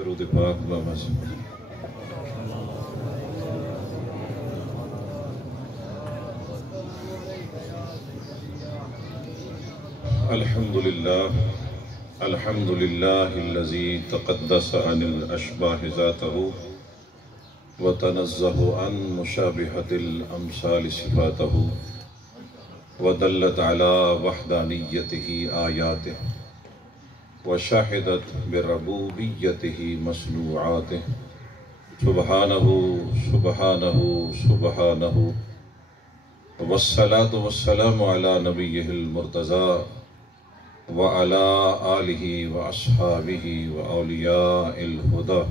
درود پاک بابا سے الحمد للہ الذی تقدس عن الاشباہ ذاتہ وتنزہ عن مشابہۃ الامثال صفاتہ ودلت علی وحدانیتہ آیاتہ وشاہدت بربوبیتہ مصنوعاتہ سبحانہ سبحانہ سبحانہ والصلاة والسلام علی نبیہ المرتضی وعلى آلہ واصحابہ واولیاء الہدی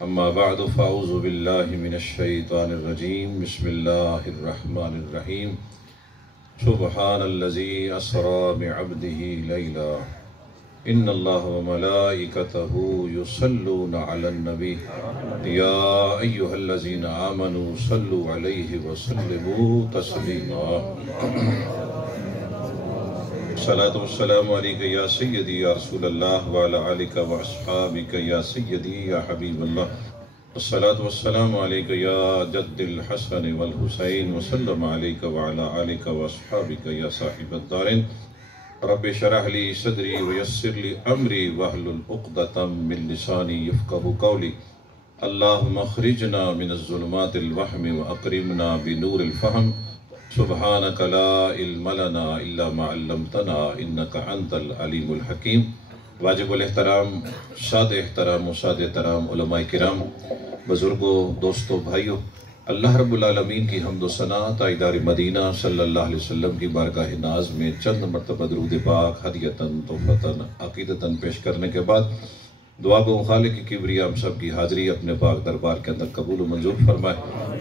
اما بعد فاعوذ باللہ من الشیطان الرجیم بسم اللہ الرحمن الرحیم سبحان الذی اسری بعبدہ لیلا ان اللہ وملائکتہ یصلون علی النبی یا ایہا الذین آمنوا صلوا علیہ وسلموا تسلیما الصلاة والسلام علیکہ یا سیدی یا رسول اللہ وعلی آلک واصحابک یا سیدی یا حبیب اللہ الصلاة والسلام علیکہ یا جد الحسن والحسین وسلم علیکہ وعلی آلک واصحابک یا صاحب الدارین رب شرح لی صدری ویسر لی امری واحلل عقدۃ من لسانی یفقہوا قولی اللہم اخرجنا من الظلمات الوہم واکرمنا بنور الفہم سبحانک لا علم لنا الا ما علمتنا انک انت العلیم الحکیم واجب الاحترام ساد احترام و ساد احترام علماء کرام بزرگوں دوستوں بھائیوں اللہ رب العالمین کی حمد و ثنا تاجدار مدینہ صلی اللہ علیہ وسلم کی بارگاہ ناز میں چند مرتبہ درود پاک ہدیتاً تحفتاً عقیدتاً پیش کرنے کے بعد دعا گو خالق کی کبریا ہم سب کی حاضری اپنے پاک دربار کے اندر قبول و منظور فرمائے۔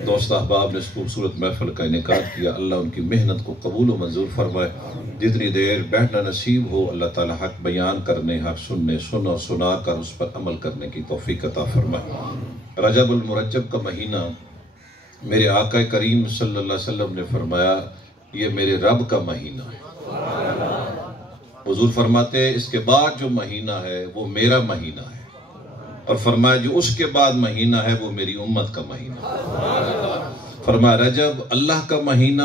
دوست احباب نے اس خوبصورت محفل کا انعقاد کیا، اللہ ان کی محنت کو قبول و منظور فرمائے۔ جتنی دیر بیٹھنا نصیب ہو اللہ تعالی حق بیان کرنے، حق سننے، سن اور سنا کر اس پر عمل کرنے کی توفیق عطا فرمائے۔ رجب المرجب کا مہینہ میرے آقا کریم صلی اللہ علیہ وسلم نے فرمایا یہ میرے رب کا مہینہ ہے۔ حضور فرماتے ہیں اس کے بعد جو مہینہ ہے وہ میرا مہینہ ہے، اور فرمایا جو اس کے بعد مہینہ ہے وہ میری امت کا مہینہ ہے۔ فرمایا رجب اللہ کا مہینہ،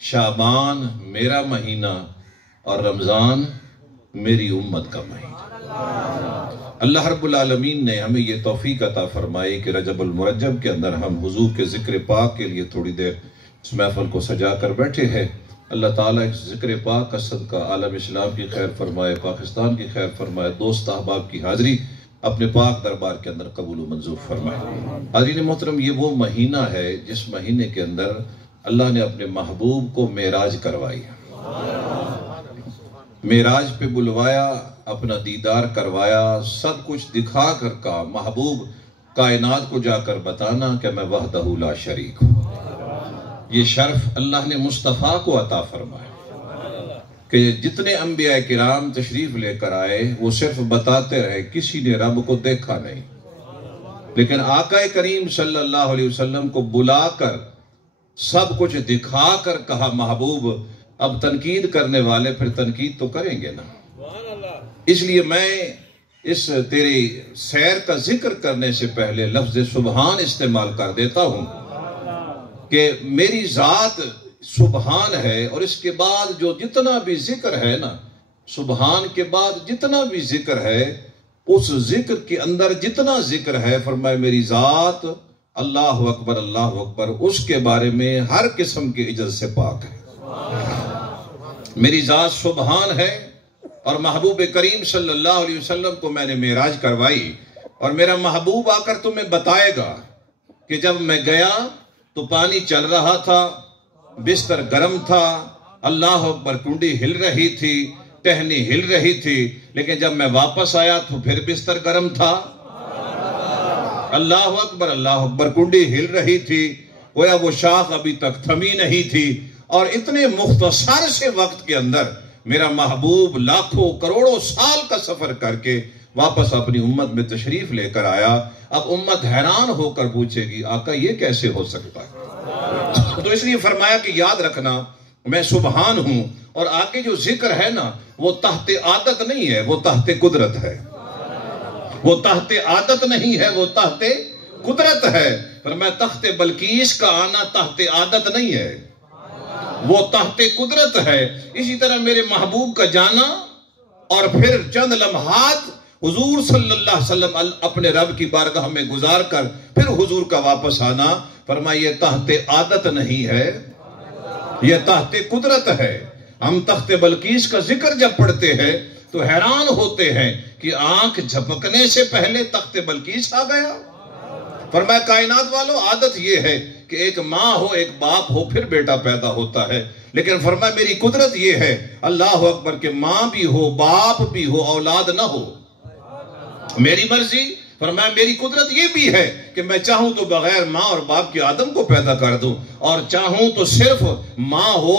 شعبان میرا مہینہ، اور رمضان میری امت کا مہینہ۔ اللہ رب العالمین نے ہمیں یہ توفیق عطا فرمائی کہ رجب المرجب کے اندر ہم حضور کے ذکر پاک کے لیے تھوڑی دیر اس محفل کو سجا کر بیٹھے ہیں۔ اللہ تعالیٰ اس ذکر پاک کا صدقہ عالم اسلام کی خیر فرمائے، پاکستان کی خیر فرمائے، دوست احباب کی حاضری اپنے پاک دربار کے اندر قبول و منظور فرمائے۔ حاضرین محترم، یہ وہ مہینہ ہے جس مہینے کے اندر اللہ نے اپنے محبوب کو معراج کروائی، معراج پہ بلوایا، اپنا دیدار کروایا، سب کچھ دکھا کر کا محبوب کائنات کو جا کر بتانا کہ میں وحدہ لا شریک ہوں۔ یہ شرف اللہ نے مصطفیٰ کو عطا فرمایا کہ جتنے انبیاء کرام تشریف لے کر آئے وہ صرف بتاتے رہے، کسی نے رب کو دیکھا نہیں، لیکن آقا کریم صلی اللہ علیہ وسلم کو بلا کر سب کچھ دکھا کر کہا محبوب اب تنقید کرنے والے پھر تنقید تو کریں گے نا، اس لیے میں اس تیری سیر کا ذکر کرنے سے پہلے لفظ سبحان استعمال کر دیتا ہوں کہ میری ذات سبحان ہے، اور اس کے بعد جو جتنا بھی ذکر ہے نا، سبحان کے بعد جتنا بھی ذکر ہے، اس ذکر کے اندر جتنا ذکر ہے فرمائے میری ذات اللہ اکبر اس کے بارے میں ہر قسم کے عجز سے پاک ہے۔ میری ذات سبحان ہے، اور محبوب کریم صلی اللہ علیہ وسلم کو میں نے معراج کروائی، اور میرا محبوب آ کر تمہیں بتائے گا کہ جب میں گیا تو پانی چل رہا تھا، بستر گرم تھا، اللہ اکبر کنڈی ہل رہی تھی، ٹہنی ہل رہی تھی، لیکن جب میں واپس آیا تو پھر بستر گرم تھا، اللہ اکبر کنڈی ہل رہی تھی، گویا وہ شاخ ابھی تک تھمی نہیں تھی، اور اتنے مختصر سے وقت کے اندر میرا محبوب لاکھوں کروڑوں سال کا سفر کر کے واپس اپنی امت میں تشریف لے کر آیا۔ اب امت حیران ہو کر پوچھے گی آقا یہ کیسے ہو سکتا ہے؟ تو اس لیے فرمایا کہ یاد رکھنا میں سبحان ہوں، اور آگے جو ذکر ہے نا وہ تحت عادت نہیں ہے، وہ تحت قدرت ہے۔ وہ تحت عادت نہیں ہے، وہ تحت قدرت ہے۔ فرمایا تخت بلقیس کا آنا تحت عادت نہیں ہے، وہ تحت قدرت ہے۔ اسی طرح میرے محبوب کا جانا اور پھر چند لمحات حضور صلی اللہ علیہ وسلم اپنے رب کی بارگاہ میں گزار کر پھر حضور کا واپس آنا، فرمایا یہ تحت عادت نہیں ہے، یہ تحت قدرت ہے۔ ہم تخت بلقیس کا ذکر جب پڑھتے ہیں تو حیران ہوتے ہیں کہ آنکھ جھپکنے سے پہلے تخت بلقیس آ گیا۔ فرمایا کائنات والوں، عادت یہ ہے کہ ایک ماں ہو ایک باپ ہو پھر بیٹا پیدا ہوتا ہے، لیکن فرمایا میری قدرت یہ ہے اللہ اکبر کہ ماں بھی ہو باپ بھی ہو اولاد نہ ہو، میری مرضی۔ فرمایا میری قدرت یہ بھی ہے کہ میں چاہوں تو بغیر ماں اور باپ کے آدم کو پیدا کر دوں، اور چاہوں تو صرف ماں ہو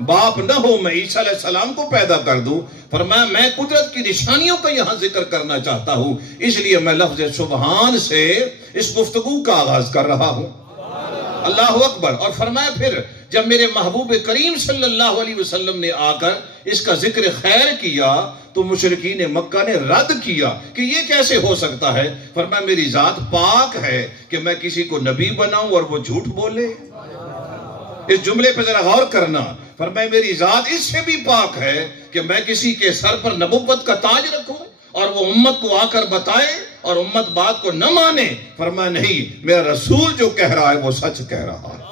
باپ نہ ہو میں عیسیٰ علیہ السلام کو پیدا کر دوں۔ فرمایا میں قدرت کی نشانیوں کا یہاں ذکر کرنا چاہتا ہوں، اس لیے میں لفظ سبحان سے اس گفتگو کا آغاز کر رہا ہوں۔ اللہ اکبر۔ اور فرمایا پھر جب میرے محبوب کریم صلی اللہ علیہ وسلم نے آ کر اس کا ذکر خیر کیا تو مشرکین مکہ نے رد کیا کہ یہ کیسے ہو سکتا ہے۔ فرمایا میری ذات پاک ہے کہ میں کسی کو نبی بناؤں اور وہ جھوٹ بولے۔ اس جملے پہ ذرا غور کرنا۔ فرمایا میری ذات اس سے بھی پاک ہے کہ میں کسی کے سر پر نبوت کا تاج رکھوں اور وہ امت کو آ کر بتائے اور امت بات کو نہ مانے۔ فرمایا نہیں، میرا رسول جو کہہ رہا ہے وہ سچ کہہ رہا ہے۔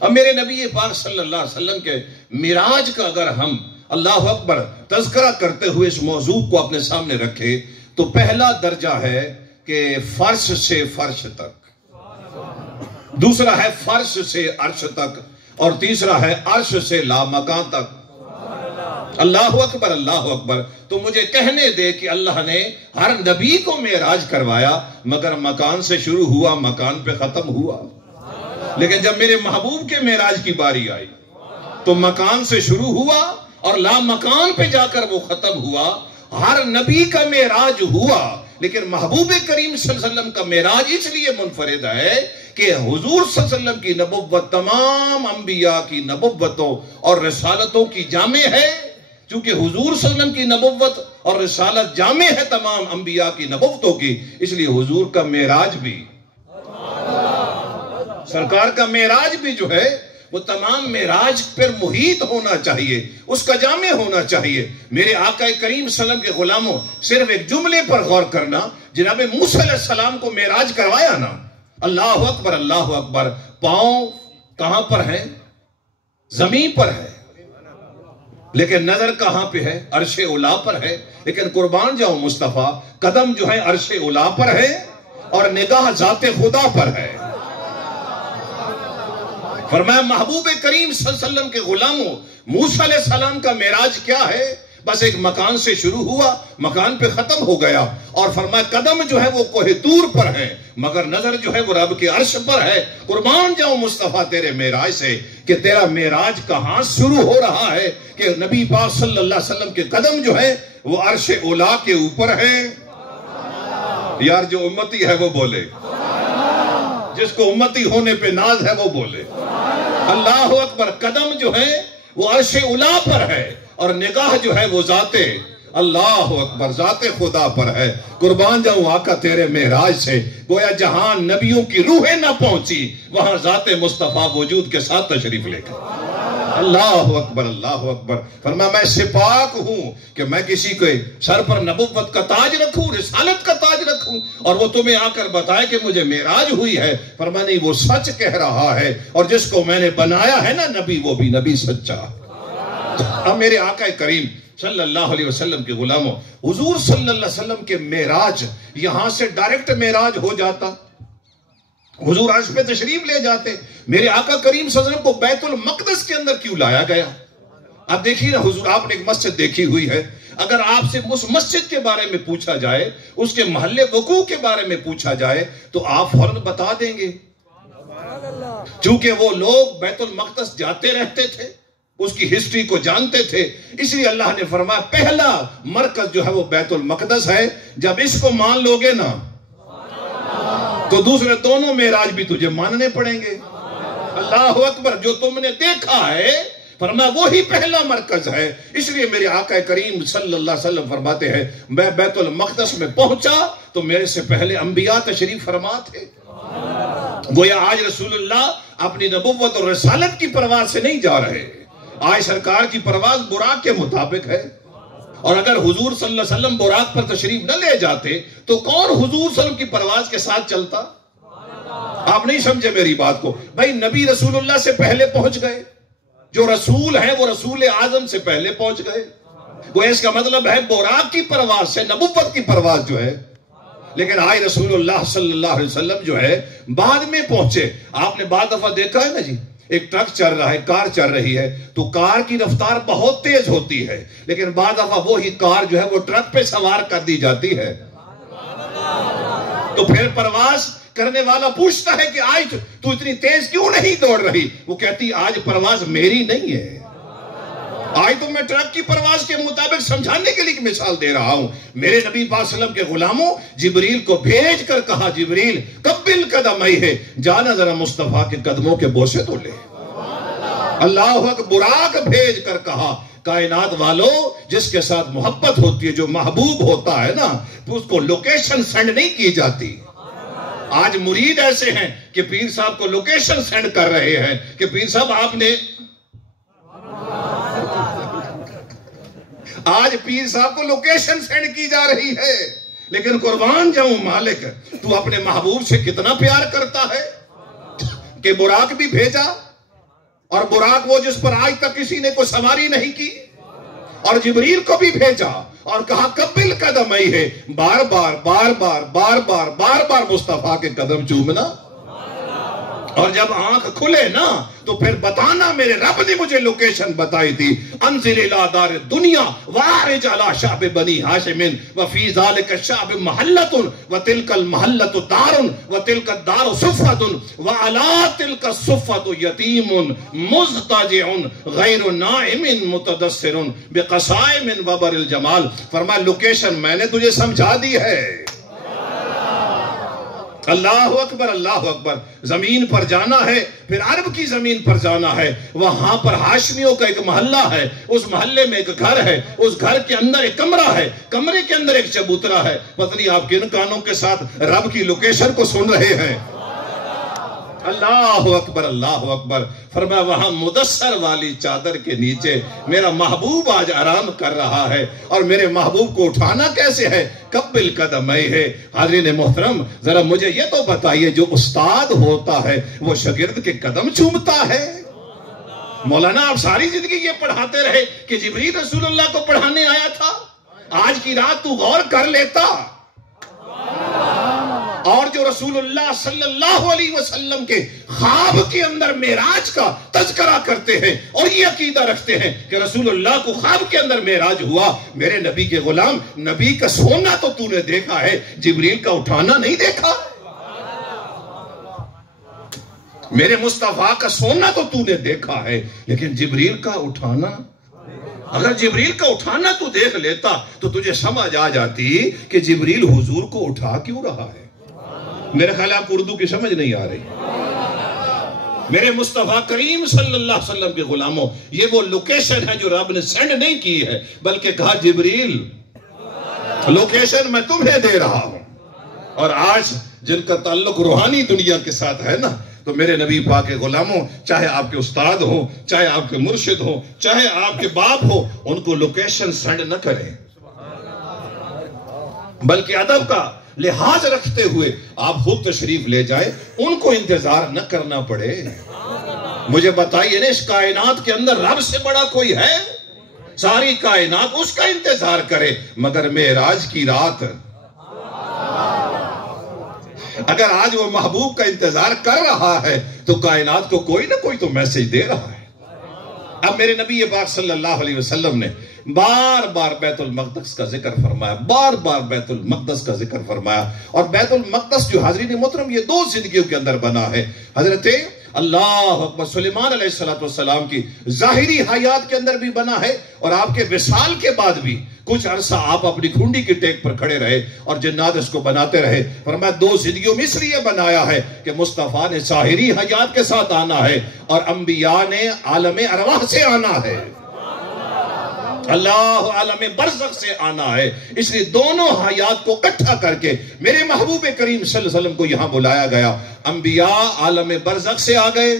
اب میرے نبی پاک صلی اللہ علیہ وسلم کے معراج کا اگر ہم اللہ اکبر تذکرہ کرتے ہوئے اس موضوع کو اپنے سامنے رکھے تو پہلا درجہ ہے کہ فرش سے فرش تک، دوسرا ہے فرش سے عرش تک، اور تیسرا ہے عرش سے لامکان تک۔ اللہ اکبر اللہ اکبر۔ تو مجھے کہنے دے کہ اللہ نے ہر نبی کو معراج کروایا مگر مکان سے شروع ہوا مکان پہ ختم ہوا، لیکن جب میرے محبوب کے معراج کی باری آئی تو مکان سے شروع ہوا اور لامکان پہ جا کر وہ ختم ہوا۔ ہر نبی کا معراج ہوا لیکن محبوب کریم صلی اللہ علیہ وسلم کا معراج اس لیے منفرد ہے کہ حضور صلی اللہ علیہ وسلم کی نبوت تمام انبیاء کی نبوتوں اور رسالتوں کی جامع ہے۔ چونکہ حضور صلی اللہ علیہ وسلم کی نبوت اور رسالت جامع ہے تمام انبیاء کی نبوتوں کی، اس لیے حضور کا معراج بھی، سرکار کا معراج بھی جو ہے وہ تمام معراج پر محیط ہونا چاہیے، اس کا جامع ہونا چاہیے۔ میرے آقا کریم صلی اللہ علیہ وسلم کے غلاموں، صرف ایک جملے پر غور کرنا، جناب موسیٰ علیہ السلام کو معراج کروایا نا۔ اللہ اکبر اللہ اکبر۔ پاؤں کہاں پر ہیں؟ زمین پر ہے، لیکن نظر کہاں پہ ہے؟ عرش اولا پر ہے۔ لیکن قربان جاؤں مصطفیٰ، قدم جو ہے عرش اولا پر ہے اور نگاہ ذات خدا پر ہے۔ فرمایا محبوب کریم صلی اللہ علیہ وسلم کے غلاموں، موسیٰ علیہ السلام کا معراج کیا ہے؟ بس ایک مکان سے شروع ہوا مکان پہ ختم ہو گیا، اور فرمایا قدم جو ہے وہ کوہ طور پر ہے مگر نظر جو ہے وہ رب کے عرش پر ہے۔ قربان جاؤں مصطفیٰ تیرے معراج سے کہ تیرا معراج کہاں شروع ہو رہا ہے کہ نبی پاک صلی اللہ علیہ وسلم کے قدم جو ہے وہ عرش اولا کے اوپر ہے۔ یار جو امتی ہے وہ بولے، جس کو امتی ہونے پہ ناز ہے وہ بولے۔ اللہ اکبر۔ قدم جو ہے وہ عرش اولا پر ہے اور نگاہ جو ہے وہ ذات اللہ اکبر ذات خدا پر ہے۔ قربان جاؤں آقا تیرے معراج سے گویا جہاں نبیوں کی روحیں نہ پہنچی وہاں ذات مصطفیٰ وجود کے ساتھ تشریف لے کر۔ اللہ اکبر اللہ اکبر۔ فرمایا میں اس سے پاک ہوں کہ میں کسی کے سر پر نبوت کا تاج رکھوں، رسالت کا تاج رکھوں اور وہ تمہیں آ کر بتائے کہ مجھے معراج ہوئی ہے۔ فرمایا نہیں، وہ سچ کہہ رہا ہے، اور جس کو میں نے بنایا ہے نا نبی، وہ بھی نبی سچا۔ اب میرے آقا کریم صلی اللہ علیہ وسلم کے غلاموں، حضور صلی اللہ علیہ وسلم کے معراج یہاں سے ڈائریکٹ معراج ہو جاتا، حضور عرش پہ تشریف لے جاتے۔ میرے آقا کریم صلی اللہ علیہ وسلم کو بیت المقدس کے اندر کیوں لایا گیا؟ اب دیکھیے نا حضور، آپ نے ایک مسجد دیکھی ہوئی ہے، اگر آپ سے اس مسجد کے بارے میں پوچھا جائے، اس کے محل وقوع کے بارے میں پوچھا جائے تو آپ فوراً بتا دیں گے، چونکہ وہ لوگ بیت المقدس جاتے رہتے تھے، اس کی ہسٹری کو جانتے تھے۔ اس لیے اللہ نے فرمایا پہلا مرکز جو ہے وہ بیت المقدس ہے، جب اس کو مان لو گے نا تو دوسرے دونوں معراج بھی تجھے ماننے پڑیں گے۔ اللہ اکبر۔ جو تم نے دیکھا ہے فرمایا وہی پہلا مرکز ہے، اس لیے میرے آقا کریم صلی اللہ علیہ وسلم فرماتے ہیں میں بیت المقدس میں پہنچا تو میرے سے پہلے انبیاء تشریف فرما تھے۔ گویا آج رسول اللہ اپنی نبوت اور رسالت کی پرواز سے نہیں جا رہے، آج سرکار کی پرواز براق کے مطابق ہے، اور اگر حضور صلی اللہ علیہ وسلم براق پر تشریف نہ لے جاتے تو کون حضور صلی اللہ علیہ وسلم کی پرواز کے ساتھ چلتا؟ آپ نہیں سمجھے میری بات کو، بھائی نبی رسول اللہ سے پہلے پہنچ گئے، جو رسول ہیں وہ رسول اعظم سے پہلے پہنچ گئے، وہ اس کا مطلب ہے براق کی پرواز سے نبوت کی پرواز جو ہے۔ لیکن آج رسول اللہ صلی اللہ علیہ وسلم جو ہے بعد میں پہنچے۔ آپ نے بعض دفعہ دیکھا ہے نا جی، ایک ٹرک چل رہا ہے، کار چل رہی ہے تو کار کی رفتار بہت تیز ہوتی ہے، لیکن بعض دفعہ وہی کار جو ہے وہ ٹرک پہ سوار کر دی جاتی ہے، تو پھر پرواز کرنے والا پوچھتا ہے کہ آج تو اتنی تیز کیوں نہیں دوڑ رہی؟ وہ کہتی آج پرواز میری نہیں ہے، آج تو میں ٹرک کی پرواز کے مطابق سمجھانے کے لیے مثال دے رہا ہوں۔ میرے نبی پاک صلی اللہ علیہ وسلم کے غلاموں جبریل کو بھیج کر کہا جبریل قبل قدمئی ہے، جانا ذرا مصطفیٰ کے قدموں کے بوسے تو لے۔ اللہ اکبر، براق بھیج کر کہا کائنات والو جس کے ساتھ محبت ہوتی ہے، جو محبوب ہوتا ہے نا، تو اس کو لوکیشن سینڈ نہیں کی جاتی۔ آج مرید ایسے ہیں کہ پیر صاحب کو لوکیشن سینڈ کر رہے ہیں کہ پیر صاحب آپ نے، آج پیر صاحب کو لوکیشن سینڈ کی جا رہی ہے، لیکن قربان جاؤں مالک تو اپنے محبوب سے کتنا پیار کرتا ہے کہ براق بھی بھیجا، اور براق وہ جس پر آج تک کسی نے کوئی سواری نہیں کی، اور جبریل کو بھی بھیجا اور کہا قبل قدمئی ہے، بار بار بار بار بار بار بار بار مصطفیٰ کے قدم چومنا، اور جب آنکھ کھلے نا تو پھر بتانا میرے رب نے مجھے لوکیشن بتائی تھی، انزل الى دار الدنیا وارج علی شعب بنی ہاشم وفی ذالک الشعب محلۃ وتلک المحلۃ دار وتلک الدار صفۃ وعلی تلک الصفۃ یتیم مضطجع غیر نائم متدثر بقصائم وبر الجمال۔ فرمایا لوکیشن میں نے تجھے سمجھا دی ہے۔ اللہ اکبر، اللہ اکبر۔ زمین پر جانا ہے، پھر عرب کی زمین پر جانا ہے، وہاں پر ہاشمیوں کا ایک محلہ ہے، اس محلے میں ایک گھر ہے، اس گھر کے اندر ایک کمرہ ہے، کمرے کے اندر ایک چبوترا ہے۔ پتہ نہیں آپ کن کانوں کے ساتھ رب کی لوکیشن کو سن رہے ہیں۔ اللہ اکبر، اللہ اکبر۔ فرمایا وہاں مدثر والی چادر کے نیچے میرا محبوب آج آرام کر رہا ہے، اور میرے محبوب کو اٹھانا کیسے ہے؟ قبل قدمئی ہے۔ حاضرین محترم ذرا مجھے یہ تو بتائیے جو استاد ہوتا ہے وہ شاگرد کے قدم چومتا ہے؟ مولانا آپ ساری زندگی یہ پڑھاتے رہے کہ جبریل رسول اللہ کو پڑھانے آیا تھا، آج کی رات تو غور کر لیتا، اور جو رسول اللہ صلی اللہ علیہ وسلم کے خواب کے اندر معراج کا تذکرہ کرتے ہیں اور یہ عقیدہ رکھتے ہیں کہ رسول اللہ کو خواب کے اندر معراج ہوا، میرے نبی کے غلام، نبی کا سونا تو تو نے دیکھا ہے، جبریل کا اٹھانا نہیں دیکھا؟ میرے مصطفیٰ کا سونا تو تو نے دیکھا ہے، لیکن جبریل کا اٹھانا، اگر جبریل کا اٹھانا تو دیکھ لیتا تو تجھے سمجھ آ جاتی کہ جبریل حضور کو اٹھا کیوں رہا ہے۔ میرے خیال آپ اردو کی سمجھ نہیں آ رہی۔ میرے مصطفیٰ کریم صلی اللہ علیہ وسلم کے غلاموں، یہ وہ لوکیشن ہے جو رب نے سینڈ نہیں کی ہے، بلکہ کہا جبریل لوکیشن میں تمہیں دے رہا ہوں۔ اور آج جن کا تعلق روحانی دنیا کے ساتھ ہے نا، تو میرے نبی پاک کے غلاموں، چاہے آپ کے استاد ہوں، چاہے آپ کے مرشد ہوں، چاہے آپ کے باپ ہو، ان کو لوکیشن سینڈ نہ کریں، بلکہ ادب کا لحاظ رکھتے ہوئے آپ خود تشریف لے جائیں، ان کو انتظار نہ کرنا پڑے۔ مجھے بتائیے نا، اس کائنات کے اندر رب سے بڑا کوئی ہے؟ ساری کائنات اس کا انتظار کرے، مگر معراج کی رات اگر آج وہ محبوب کا انتظار کر رہا ہے تو کائنات کو کوئی نہ کوئی تو میسج دے رہا ہے۔ اب میرے نبی پاک صلی اللہ علیہ وسلم نے بار بار بیت المقدس کا ذکر فرمایا، بار بار بیت المقدس کا ذکر فرمایا، اور بیت المقدس جو حاضرین محترم یہ دو زندگیوں کے اندر بنا ہے۔ حضرت اللہ اکبر سلیمان علیہ السلام کی ظاہری حیات کے اندر بھی بنا ہے، اور آپ کے وصال کے بعد بھی کچھ عرصہ آپ اپنی کھنڈی کی ٹیک پر کھڑے رہے اور جنات اس کو بناتے رہے. فرمایا 2 زندگیوں میں اس لیے بنایا ہے کہ مصطفیٰ نے ظاہری حیات کے ساتھ آنا ہے اور انبیاء نے عالم ارواح سے آنا ہے, اللہ عالم برزخ سے آنا ہے. اس لیے دونوں حیات کو اکٹھا کر کے میرے محبوب کریم صلی اللہ علیہ وسلم کو یہاں بلایا گیا. انبیاء عالم برزخ سے آ گئے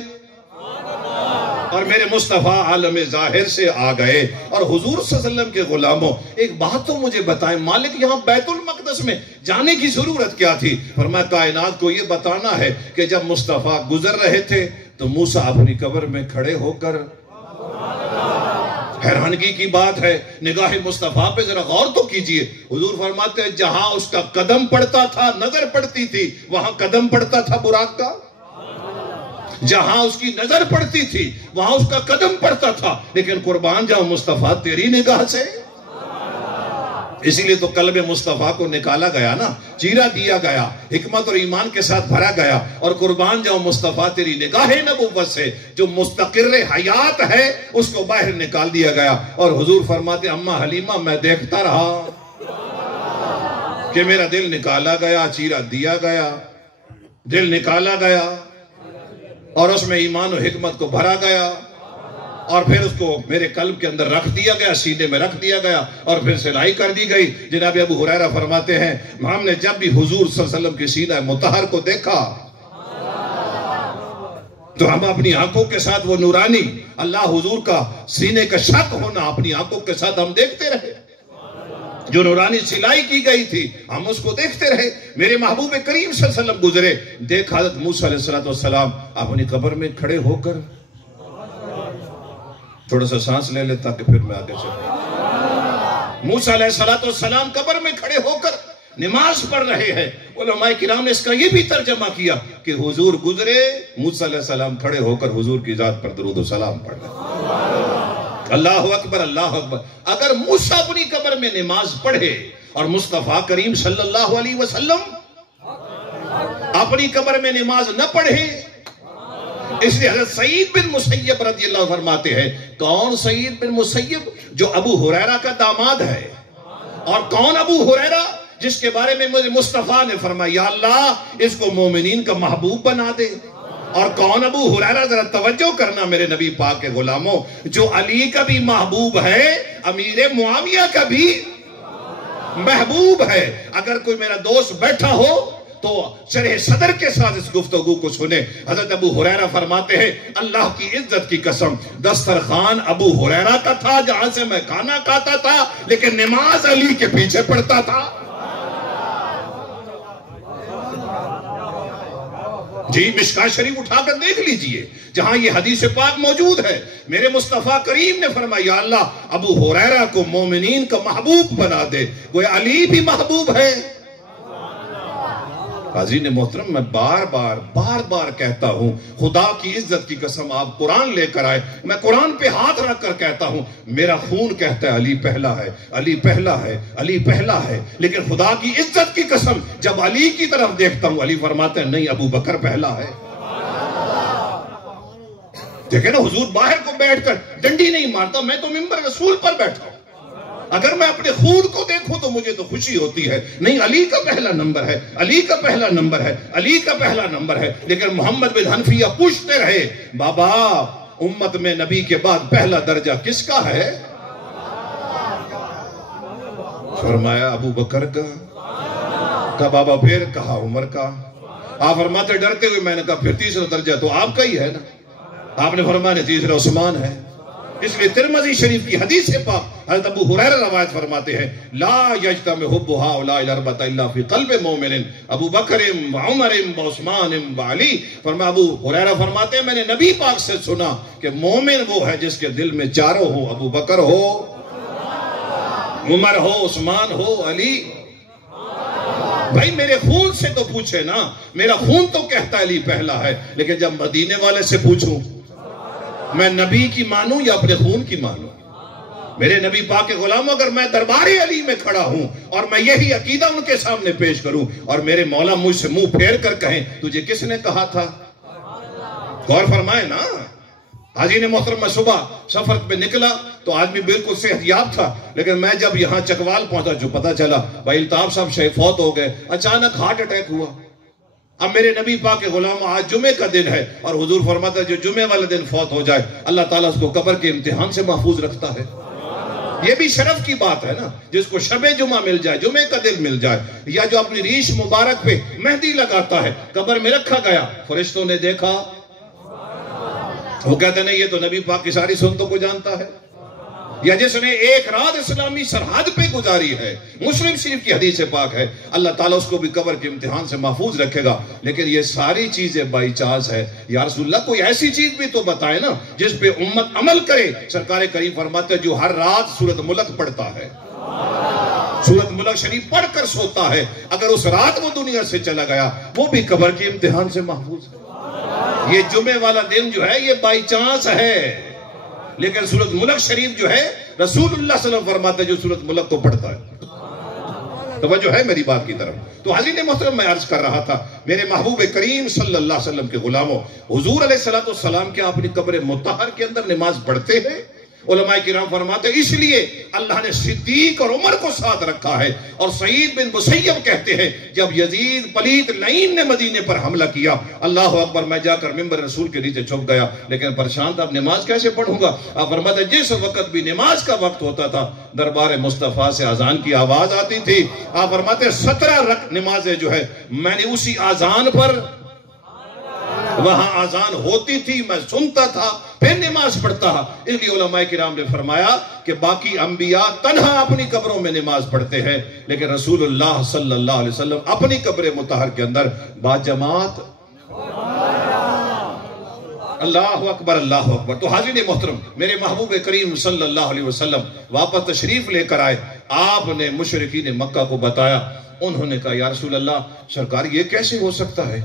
اور میرے مصطفیٰ عالم ظاہر سے آ گئے. اور حضور صلی اللہ علیہ وسلم کے غلاموں, ایک بات تو مجھے بتائیں, مالک یہاں بیت المقدس میں جانے کی ضرورت کیا تھی؟ فرمایا کائنات کو یہ بتانا ہے کہ جب مصطفیٰ گزر رہے تھے تو موسیٰ اپنی قبر میں کھڑے ہو کر, حیرانگی کی بات ہے, نگاہ مصطفیٰ پہ ذرا غور تو کیجئے. حضور فرماتے ہیں جہاں اس کا قدم پڑتا تھا نظر پڑتی تھی, وہاں قدم پڑتا تھا براق کا. جہاں اس کی نظر پڑتی تھی وہاں اس کا قدم پڑتا تھا. لیکن قربان جاؤ مصطفیٰ تیری نگاہ سے. اسی لیے تو قلب مصطفیٰ کو نکالا گیا نا, چیرا دیا گیا, حکمت اور ایمان کے ساتھ بھرا گیا. اور قربان جاؤ مصطفیٰ تیری نگاہ نبوت سے جو مستقر حیات ہے اس کو باہر نکال دیا گیا. اور حضور فرماتے اماں حلیمہ میں دیکھتا رہا کہ میرا دل نکالا گیا, چیرا دیا گیا, دل نکالا گیا اور اس میں ایمان و حکمت کو بھرا گیا اور پھر اس کو میرے قلب کے اندر رکھ دیا گیا, سینے میں رکھ دیا گیا اور پھر سلائی کر دی گئی. جناب ابو ہریرہ فرماتے ہیں ہم نے جب بھی حضور صلی اللہ علیہ وسلم کے سینہ مطہر کو دیکھا تو ہم اپنی آنکھوں کے ساتھ وہ نورانی اللہ حضور کا سینے کا شک ہونا اپنی آنکھوں کے ساتھ ہم دیکھتے رہے. جو نورانی سلائی کی گئی تھی ہم اس کو دیکھتے رہے. میرے محبوب کریم صلی اللہ علیہ وسلم گزرے, دیکھ حضرت موسیٰ علیہ السلام اپنی قبر میں کھڑے ہو کر, تھوڑا سا سانس لے لے تاکہ پھر میں آگے چلوں. موسیٰ علیہ السلام قبر میں کھڑے ہو کر نماز پڑھ رہے ہیں. علماء کرام نے اس کا یہ بھی ترجمہ کیا کہ حضور گزرے, موسیٰ علیہ السلام کھڑے ہو کر حضور کی ذات پر درود و سلام پڑھ رہے. اللہ اکبر, اللہ اکبر. اگر موسیٰ اپنی قبر میں نماز پڑھے اور مصطفیٰ کریم صلی اللہ علیہ وسلم اپنی قبر میں نماز نہ پڑھے, اس لیے حضرت سعید بن مسیب رضی اللہ عنہ فرماتے ہیں, کون سعید بن مسیب؟ جو ابو ہریرہ کا داماد ہے. اور کون ابو ہریرہ؟ جس کے بارے میں مجھے مصطفیٰ نے فرمایا یا اللہ اس کو مومنین کا محبوب بنا دے. اور کون ابو ہریرہ؟ ذرا توجہ کرنا میرے نبی پاک کے غلاموں, جو علی کا بھی محبوب ہے, امیر معاویہ کا بھی محبوب ہے. اگر کوئی میرا دوست بیٹھا ہو تو شرح صدر کے ساتھ اس گفتگو کو سنے. حضرت ابو ہریرہ فرماتے ہیں اللہ کی عزت کی قسم, دسترخوان ابو ہریرہ کا تھا جہاں سے میں کھانا کھاتا تھا, لیکن نماز علی کے پیچھے پڑھتا تھا. جی مشکاہ شریف اٹھا کر دیکھ لیجئے جہاں یہ حدیث پاک موجود ہے. میرے مصطفیٰ کریم نے فرمایا یا اللہ ابو ہریرہ کو مومنین کا محبوب بنا دے. وہ علی بھی محبوب ہے. حاضرین محترم, میں بار بار کہتا ہوں, خدا کی عزت کی قسم آپ قرآن لے کر آئے, میں قرآن پہ ہاتھ رکھ کر کہتا ہوں میرا خون کہتا ہے علی پہلا ہے, علی پہلا ہے, علی پہلا ہے. لیکن خدا کی عزت کی قسم جب علی کی طرف دیکھتا ہوں علی فرماتے ہیں نہیں ابو بکر پہلا ہے. دیکھیں نا حضور باہر کو بیٹھ کر ڈنڈی نہیں مارتا, میں تو منبر رسول پر بیٹھا ہوں. اگر میں اپنے خون کو دیکھوں تو مجھے تو خوشی ہوتی ہے, نہیں علی کا پہلا نمبر ہے, علی کا پہلا نمبر ہے, علی کا پہلا نمبر ہے. لیکن محمد بن حنفیہ پوچھتے رہے بابا امت میں نبی کے بعد پہلا درجہ کس کا ہے؟ فرمایا ابو بکر کا. کہا بابا پھر؟ کہا عمر کا. آپ فرماتے ڈرتے ہوئے میں نے کہا پھر تیسرا درجہ تو آپ کا ہی ہے نا. آپ نے فرمایا تیسرا عثمان ہے. اس لیے ترمذی شریف کی حدیث پاک حضرت ابو ہریرہ روایت فرماتے ہیں لا یجتمع حب هؤلاء الاربعة الا فی قلب مومن ابو بکر وعمر وعثمان وعلی. فرمایا ابو ہریرہ فرماتے ہیں میں نے نبی پاک سے سنا کہ مومن وہ ہے جس کے دل میں چاروں ہو, ابو بکر ہو, عمر ہو, عثمان ہو, علی. بھائی میرے خون سے تو پوچھے نا, میرا خون تو کہتا ہے علی پہلا ہے, لیکن جب مدینے والے سے پوچھوں میں نبی کی مانوں یا اپنے خون کی مانوں؟ میرے نبی پاک کے غلاموں اگر میں دربار علی میں کھڑا ہوں اور میں یہی عقیدہ ان کے سامنے پیش کروں اور میرے مولا مجھ سے منہ پھیر کر کہیں تجھے کس نے کہا تھا؟ غور فرمائے نا. حاجی نے محترم میں صبح سفر پہ نکلا, تو آدمی بالکل صحت یاب تھا، لیکن میں جب یہاں چکوال پہنچا جو پتا چلا بھائی الطاف صاحب شہید فوت ہو گئے، اچانک ہارٹ اٹیک ہوا۔ اب میرے نبی پاک کے غلام آج جمعے کا دن ہے اور حضور فرماتا ہے جو جمعے والے دن فوت ہو جائے اللہ تعالیٰ اس کو قبر کے امتحان سے محفوظ رکھتا ہے۔ یہ بھی شرف کی بات ہے نا، جس کو شب جمعہ مل جائے، جمعے کا دن مل جائے، یا جو اپنی ریش مبارک پہ مہندی لگاتا ہے، قبر میں رکھا گیا، فرشتوں نے دیکھا، وہ کہتے ہیں یہ تو نبی پاک کی ساری سنتوں کو جانتا ہے، یا جس نے ایک رات اسلامی سرحد پہ گزاری ہے، مسلم شریف کی حدیث پاک ہے، اللہ تعالیٰ اس کو بھی قبر کے امتحان سے محفوظ رکھے گا۔ لیکن یہ ساری چیزیں بائی چانس ہے، یا رسول اللہ کوئی ایسی چیز بھی تو بتائے نا جس پہ امت عمل کرے۔ سرکار کریم فرماتے ہیں جو ہر رات سورۃ ملک پڑھتا ہے، سورۃ ملک شریف پڑھ کر سوتا ہے، اگر اس رات وہ دنیا سے چلا گیا وہ بھی قبر کے امتحان سے محفوظ ہے۔ یہ جمعے والا دن جو ہے یہ بائی چانس ہے، لیکن سورۃ ملک شریف جو ہے رسول اللہ صلی اللہ علیہ وسلم فرماتے ہیں جو سورۃ ملک کو پڑھتا ہے۔ توجہ ہے میری بات کی طرف؟ تو حضرت محترم میں عرض کر رہا تھا میرے محبوب کریم صلی اللہ علیہ وسلم کے غلاموں، حضور علیہ السلام کیا اپنی قبر مطہر کے اندر نماز پڑھتے ہیں؟ علماء کرام فرماتے ہیں اس لیے اللہ نے صدیق اور عمر کو ساتھ رکھا ہے، اور سعید بن مسیب کہتے ہیں جب یزید پلیت لعین نے مدینے پر حملہ کیا، اللہ اکبر، میں جا کر ممبر رسول کے نیچے چھپ گیا، لیکن پریشان تھا اب نماز کیسے پڑھوں گا۔ آپ فرماتے ہیں جس وقت بھی نماز کا وقت ہوتا تھا دربار مصطفیٰ سے اذان کی آواز آتی تھی، آپ فرماتے ہیں 17 نمازیں جو ہے میں نے اسی اذان پر، وہاں اذان ہوتی تھی میں سنتا تھا پھر نماز پڑھتا تھا۔ اس لیے علماء کرام نے فرمایا کہ باقی انبیاء تنہا اپنی قبروں میں نماز پڑھتے ہیں، لیکن رسول اللہ صلی اللہ علیہ وسلم اپنی قبر مطہر کے اندر باجماعت۔ اللہ اکبر، اللہ اکبر۔ تو حاضرین محترم، میرے محبوب کریم صلی اللہ علیہ وسلم واپس تشریف لے کر آئے، آپ نے مشرکین مکہ کو بتایا، انہوں نے کہا یا رسول اللہ سرکار یہ کیسے ہو سکتا ہے؟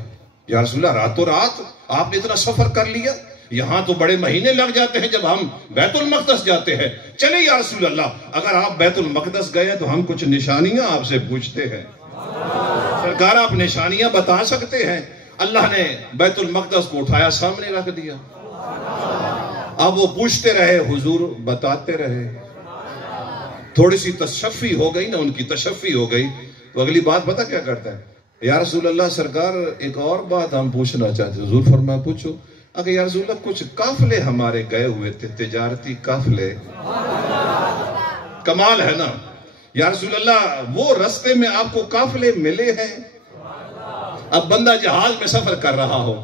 یا رسول اللہ راتوں رات آپ نے اتنا سفر کر لیا؟ یہاں تو بڑے مہینے لگ جاتے ہیں جب ہم بیت المقدس جاتے ہیں۔ چلے یا رسول اللہ اگر آپ بیت المقدس گئے تو ہم کچھ نشانیاں آپ سے پوچھتے ہیں، سرکار آپ نشانیاں بتا سکتے ہیں؟ اللہ نے بیت المقدس کو اٹھایا سامنے رکھ دیا، اب وہ پوچھتے رہے، حضور بتاتے رہے، تھوڑی سی تشفی ہو گئی نا، ان کی تشفی ہو گئی تو اگلی بات پتہ کیا کرتا ہے؟ یا رسول اللہ سرکار ایک اور بات ہم پوچھنا چاہتے ہیں۔ حضور فرمایا پوچھو۔ اگر یا رسول اللہ کچھ قافلے ہمارے گئے ہوئے تھے، تجارتی قافلے، کمال ہے نا، یا رسول اللہ وہ رستے میں آپ کو قافلے ملے ہیں؟ اب بندہ جہاز میں سفر کر رہا ہو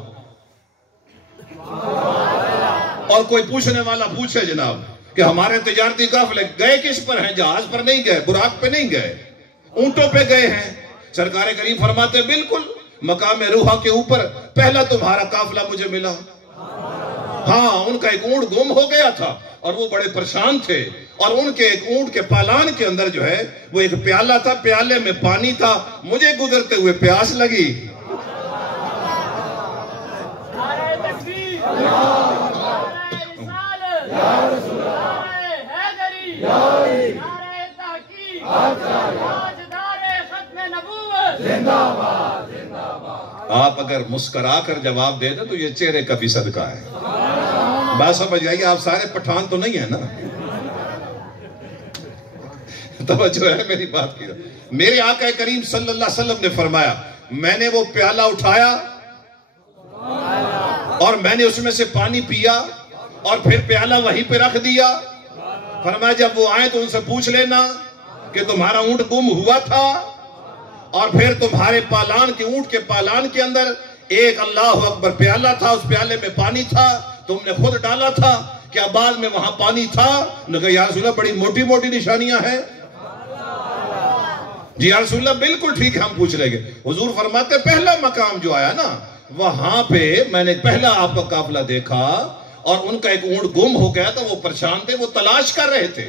اور کوئی پوچھنے والا پوچھے جناب کہ ہمارے تجارتی قافلے گئے کس پر ہیں؟ جہاز پر نہیں گئے، براق پہ نہیں گئے، اونٹوں پہ گئے ہیں؟ سرکار کریم فرماتے ہیں بالکل، مقام روحا کے اوپر پہلا تمہارا قافلہ مجھے ملا۔ ہاں ان کا ایک اونٹ گم ہو گیا تھا اور وہ بڑے پریشان تھے، اور ان کے ایک اونٹ کے پالان کے اندر جو ہے وہ ایک پیالہ تھا، پیالے میں پانی تھا، مجھے گزرتے ہوئے پیاس لگی۔ آپ اگر مسکرا کر جواب دے دیں تو یہ چہرے کا بھی صدقہ ہے۔ بات سمجھ جائیے، آپ سارے پٹھان تو نہیں ہیں نا، توجہ ہے میری بات کی۔ میرے آقا کریم صلی اللہ علیہ وسلم نے فرمایا میں نے وہ پیالہ اٹھایا اور میں نے اس میں سے پانی پیا اور پھر پیالہ وہیں پہ رکھ دیا۔ فرمایا جب وہ آئے تو ان سے پوچھ لینا کہ تمہارا اونٹ گم ہوا تھا، اور پھر تمہارے پالان کے اونٹ کے پالان کے اندر ایک اللہ اکبر پیالہ تھا، اس پیالے میں پانی تھا، تم نے خود ڈالا تھا، کیا بعد میں وہاں پانی تھا؟ انہوں نے کہا یا رسول اللہ بڑی موٹی موٹی نشانیاں ہیں۔ جی یا رسول اللہ بالکل ٹھیک ہے، ہم پوچھ لیں گے۔ حضور فرماتے پہلا مقام جو آیا نا وہاں پہ میں نے پہلا آپ کا قافلہ دیکھا اور ان کا ایک اونٹ گم ہو گیا تھا، وہ پریشان تھے، وہ تلاش کر رہے تھے۔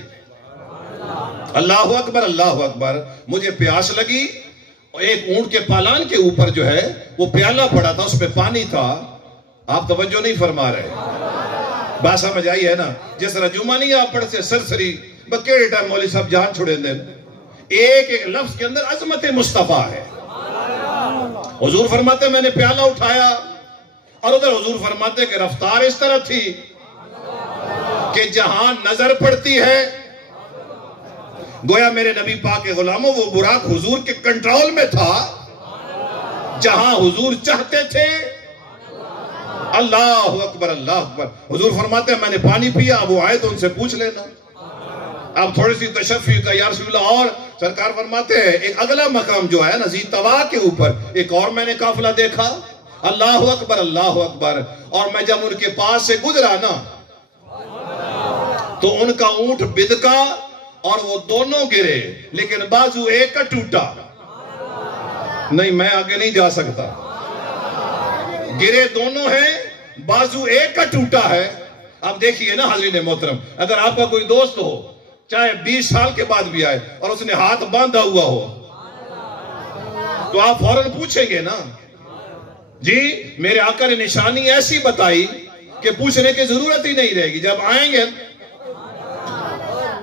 اللہ اکبر، اللہ اکبر۔ مجھے پیاس لگی، ایک اونٹ کے پالان کے اوپر جو ہے وہ پیالہ پڑا تھا، اس میں پانی تھا۔ آپ توجہ نہیں فرما رہے، بات سمجھ آئی ہے نا؟ جس طرح جمعہ نہیں آپ پڑھتے سرسری بکیڑے ٹائم مولوی صاحب جان چھوڑیں دیں، ایک ایک لفظ کے اندر عظمت مصطفیٰ ہے۔ حضور فرماتے میں نے پیالہ اٹھایا اور ادھر حضور فرماتے کہ رفتار اس طرح تھی کہ جہاں نظر پڑتی ہے، گویا میرے نبی پاک کے غلاموں وہ براق حضور کے کنٹرول میں تھا، جہاں حضور چاہتے تھے۔ اللہ اکبر اللہ اکبر۔ حضور فرماتے ہیں میں نے پانی پیا، اب وہ آئے تو ان سے پوچھ لینا۔ اب تھوڑی سی تشفی کا یا رسول اللہ، اور سرکار فرماتے ہیں ایک اگلا مقام جو ہے نا ذی طوا کے اوپر ایک اور میں نے قافلہ دیکھا، اللہ اکبر اللہ اکبر۔ اور میں جب ان کے پاس سے گزرا نا تو ان کا اونٹ بدکا اور وہ دونوں گرے، لیکن بازو ایک کا ٹوٹا نہیں، میں آگے نہیں جا سکتا۔ گرے دونوں ہیں، بازو ایک کا ٹوٹا ہے۔ اب دیکھیے نا حضرین محترم، اگر آپ کا کوئی دوست ہو چاہے 20 سال کے بعد بھی آئے اور اس نے ہاتھ باندھا ہوا ہو تو آپ فوراً پوچھیں گے نا جی میرے آقا نے نشانی ایسی بتائی کہ پوچھنے کی ضرورت ہی نہیں رہے گی۔ جب آئیں گے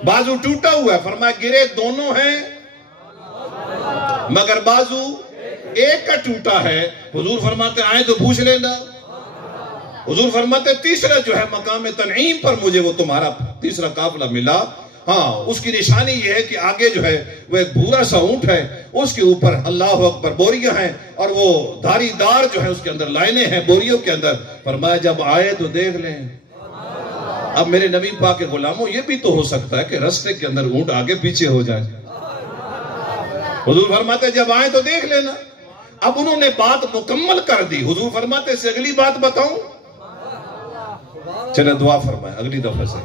بازو ٹوٹا ہوا ہے، فرمایا گرے دونوں ہیں مگر بازو ایک کا ٹوٹا ہے۔ حضور فرماتے آئیں تو پوچھ لینا۔ حضور فرماتے تیسرا جو ہے مقام تنعیم پر مجھے وہ تمہارا تیسرا قافلہ ملا، ہاں اس کی نشانی یہ ہے کہ آگے جو ہے وہ ایک بھورا سا اونٹ ہے، اس کے اوپر اللہ اکبر بوریاں ہیں اور وہ دھاری دار جو ہے اس کے اندر لائنیں ہیں بوریوں کے اندر۔ فرمایا جب آئے تو دیکھ لیں۔ اب میرے نبی پاک کے غلاموں یہ بھی تو ہو سکتا ہے کہ رستے کے اندر اونٹ آگے پیچھے ہو جائے۔ حضور فرماتے جب آئے تو دیکھ لینا۔ اب انہوں نے بات مکمل کر دی۔ حضور فرماتے سے اگلی بات بتاؤں؟ چلے دعا فرمائے اگلی دفعہ سے۔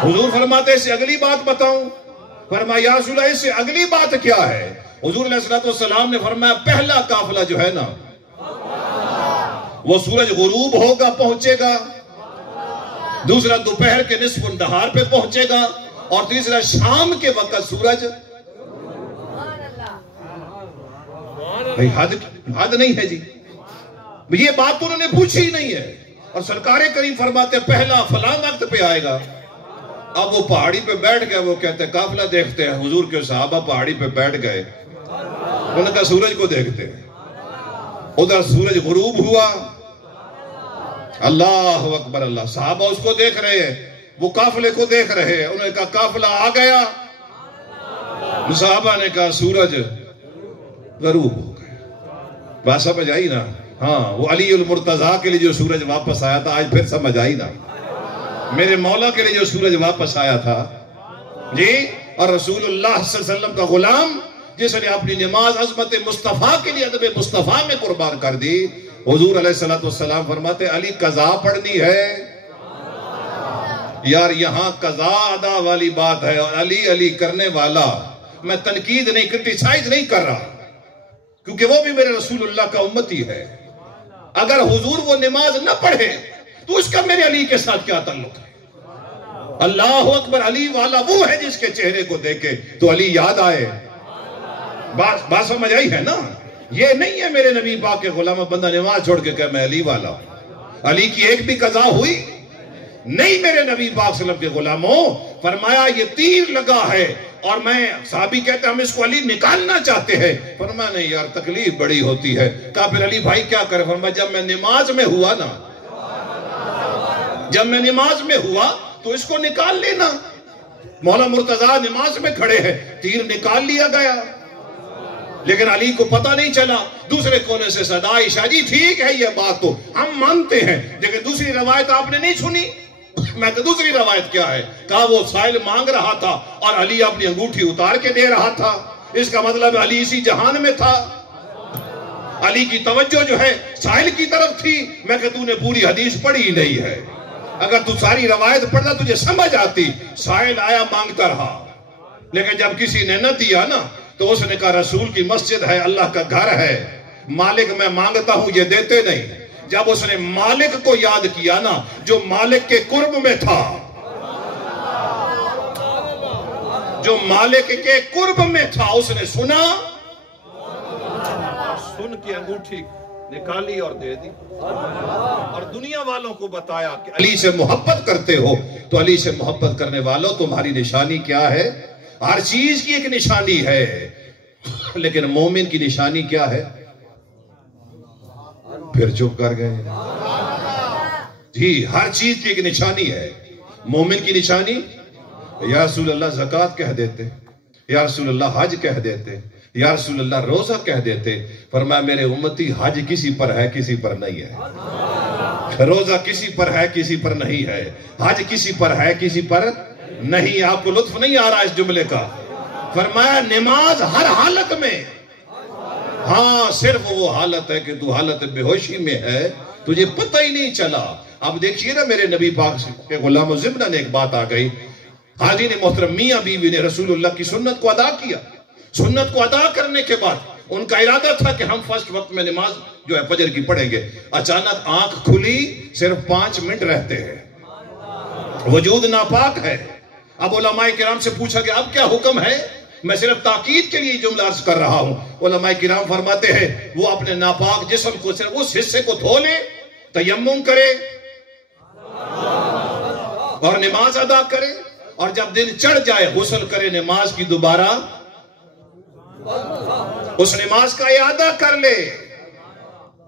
حضور فرماتے سے اگلی بات بتاؤں؟ فرمایا یا رسول اللہ اس سے اگلی بات کیا ہے؟ حضور علیہ السلام نے فرمایا پہلا قافلہ جو ہے نا وہ سورج غروب ہوگا پہنچے گا، دوسرا دوپہر کے نصف النہار پہ پہنچے گا، اور تیسرا شام کے وقت سورج۔ بھئی حد نہیں ہے جی، یہ بات تو انہوں نے پوچھی ہی نہیں ہے۔ اور سرکار کریم فرماتے پہلا فلاں وقت پہ آئے گا۔ اب وہ پہاڑی پہ بیٹھ گئے، وہ کہتے ہیں قافلہ دیکھتے ہیں۔ حضور کے صحابہ پہاڑی پہ بیٹھ گئے، انہوں نے کہا سورج کو دیکھتے ہیں۔ ادھر سورج غروب ہوا، اللہ اکبر اللہ، صحابہ اس کو دیکھ رہے ہیں، وہ قافلے کو دیکھ رہے ہیں۔ انہوں نے کہا قافلہ آ گیا، صحابہ نے کہا سورج غروب ہو گیا۔ بات سمجھ آئی نا؟ ہاں وہ علی المرتضیٰ کے لیے جو سورج واپس آیا تھا، آج پھر سمجھ آئی نا؟ میرے مولا کے لیے جو سورج واپس آیا تھا جی، اور رسول اللہ صلی اللہ علیہ وسلم کا غلام جس نے اپنی نماز عظمت مصطفیٰ کے لیے ادب مصطفیٰ میں قربان کر دی۔ حضور علیہ السلام فرماتے علی قضا پڑھنی ہے یار، یہاں قضا ادا والی بات ہے، اور علی علی کرنے والا۔ میں تنقید نہیں، کرٹیسائز نہیں کر رہا، کیونکہ وہ بھی میرے رسول اللہ کا امتی ہے۔ اگر حضور وہ نماز نہ پڑھے تو اس کا میرے علی کے ساتھ کیا تعلق ہے؟ اللہ اکبر، علی والا وہ ہے جس کے چہرے کو دیکھے تو علی یاد آئے۔ بات سمجھ آئی ہے نا؟ یہ نہیں ہے میرے نبی پاک کے غلام بندہ نماز چھوڑ کے کہ میں علی والا۔ علی کی ایک بھی قضا ہوئی نہیں میرے نبی پاک صلی اللہ علیہ وسلم کے غلاموں۔ فرمایا یہ تیر لگا ہے، اور میں صحابی کہتے ہیں ہم اس کو علی نکالنا چاہتے ہیں۔ فرمایا نہیں یار تکلیف بڑی ہوتی ہے۔ کہا پھر علی بھائی کیا کرے؟ فرمایا جب میں نماز میں ہوا نا، جب میں نماز میں ہوا تو اس کو نکال لینا۔ مولا مرتضیٰ نماز میں کھڑے ہیں، تیر نکال لیا گیا، لیکن علی کو پتہ نہیں چلا۔ دوسرے کونے سے صدا آئی، شاہ جی ٹھیک ہے یہ بات تو ہم مانتے ہیں، لیکن دوسری روایت آپ نے نہیں سنی؟ میں تو دوسری روایت کیا ہے؟ کہا وہ سائل مانگ رہا تھا اور علی اپنی انگوٹھی اتار کے دے رہا تھا، اس کا مطلب علی اسی جہان میں تھا۔ علی کی توجہ جو ہے سائل کی طرف تھی۔ میں کہ تو نے پوری حدیث پڑھی ہی نہیں ہے، اگر تو ساری روایت پڑھنا تجھے سمجھ آتی۔ سائل آیا مانگتا رہا، لیکن جب کسی نے نہ دیا نا تو اس نے کہا رسول کی مسجد ہے، اللہ کا گھر ہے، مالک میں مانگتا ہوں یہ دیتے نہیں۔ جب اس نے مالک کو یاد کیا نا جو مالک کے قرب میں تھا، جو مالک کے قرب میں تھا، اس نے سنا، سن کے انگوٹھی نکالی اور دے دی، اور دنیا والوں کو بتایا کہ علی سے محبت کرتے ہو تو علی سے محبت کرنے والوں تمہاری نشانی کیا ہے؟ ہر چیز کی ایک نشانی ہے، لیکن مومن کی نشانی کیا ہے؟ پھر چپ کر گئے جی، ہر چیز کی ایک نشانی ہے۔ مومن کی نشانی یا رسول اللہ زکوٰۃ کہہ دیتے، یا رسول اللہ حج کہہ دیتے، یا رسول اللہ روزہ کہہ دیتے۔ فرمایا میرے امتی حج کسی پر ہے کسی پر نہیں ہے، روزہ کسی پر ہے کسی پر نہیں ہے، حج کسی پر ہے کسی پر نہیں۔ آپ کو لطف نہیں آ رہا اس جملے کا؟ فرمایا نماز ہر حالت میں، ہاں صرف وہ حالت ہے کہ تو حالت بے ہوشی میں ہے، تجھے پتہ ہی نہیں چلا۔ اب دیکھیے نا میرے نبی پاک کے غلام و ضمن ایک بات آ گئی، حاضرین محترم، میاں بیوی نے رسول اللہ کی سنت کو ادا کیا۔ سنت کو ادا کرنے کے بعد ان کا ارادہ تھا کہ ہم فرسٹ وقت میں نماز جو ہے فجر کی پڑھیں گے۔ اچانک آنکھ کھلی، صرف 5 منٹ رہتے ہیں، وجود ناپاک ہے۔ اب علماء کرام سے پوچھا کہ اب کیا حکم ہے؟ میں صرف تاکید کے لیے جملہ عرض کر رہا ہوں۔ علماء کرام فرماتے ہیں وہ اپنے ناپاک جسم کو صرف اس حصے کو دھو لے، تیمم کرے اور نماز ادا کرے، اور جب دن چڑھ جائے غسل کرے، نماز کی دوبارہ اس نماز کا اعادہ کر لے۔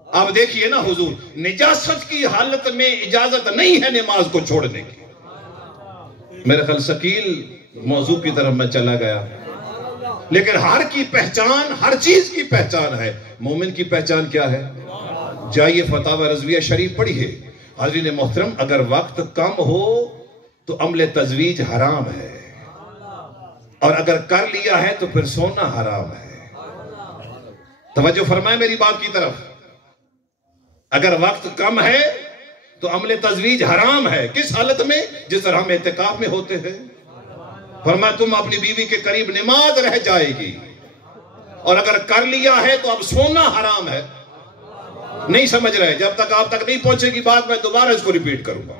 اب دیکھیے نا حضور، نجاست کی حالت میں اجازت نہیں ہے نماز کو چھوڑنے کی۔ میرے خیال ثقیل موضوع کی طرف میں چلا گیا، لیکن ہر کی پہچان، ہر چیز کی پہچان ہے۔ مومن کی پہچان کیا ہے؟ جائیے فتاوی رضویہ شریف پڑھیے۔ حاضرین محترم، اگر وقت کم ہو تو عمل تزویج حرام ہے، اور اگر کر لیا ہے تو پھر سونا حرام ہے۔ توجہ فرمائے میری بات کی طرف۔ اگر وقت کم ہے تو عمل تزویج حرام ہے۔ کس حالت میں؟ جس طرح ہم اعتکاف میں ہوتے ہیں۔ فرمایا تم اپنی بیوی کے قریب نماز رہ جائے گی، اور اگر کر لیا ہے تو اب سونا حرام ہے۔ نہیں سمجھ رہے؟ جب تک آپ تک نہیں پہنچے گی بات، میں دوبارہ اس کو ریپیٹ کروں گا۔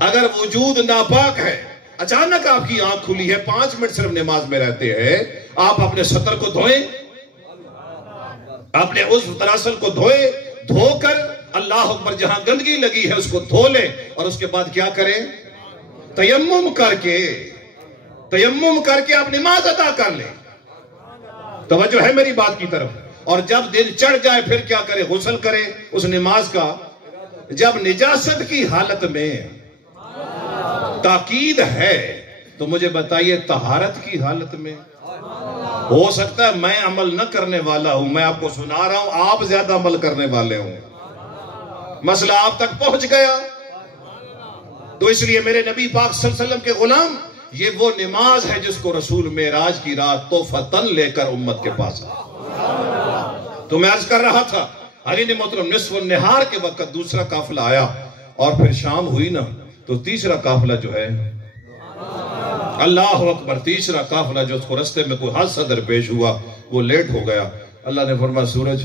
اگر وجود ناپاک ہے، اچانک آپ کی آنکھ کھلی ہے، 5 منٹ صرف نماز میں رہتے ہیں، آپ اپنے سطر کو دھوئیں، اپنے عضو تناسل کو دھوئیں، دھو کر اللہ اکبر جہاں گندگی لگی ہے اس کو دھو لیں، اور اس کے بعد کیا کریں؟ تیمم کر کے آپ نماز ادا کر لیں۔ توجہ ہے میری بات کی طرف؟ اور جب دن چڑھ جائے پھر کیا کرے؟ غسل کرے اس نماز کا۔ جب نجاست کی حالت میں تاکید ہے تو مجھے بتائیے طہارت کی حالت میں؟ ہو سکتا ہے میں عمل نہ کرنے والا ہوں، میں آپ کو سنا رہا ہوں، آپ زیادہ عمل کرنے والے ہوں، مسئلہ آپ تک پہنچ گیا۔ تو اس لیے میرے نبی پاک صلی اللہ علیہ وسلم کے غلام، یہ وہ نماز ہے جس کو رسول معراج کی رات تحفتاً لے کر امت کے پاس آیا۔ تو میں عرض کر رہا تھا، حضرت محترم، نصف النہار کے وقت دوسرا قافلہ آیا، اور پھر شام ہوئی نا تو تیسرا قافلہ جو ہے، اللہ اکبر، تیسرا قافلہ جو اس کو رستے میں کوئی حادثہ درپیش ہوا، وہ لیٹ ہو گیا۔ اللہ نے فرمایا سورج،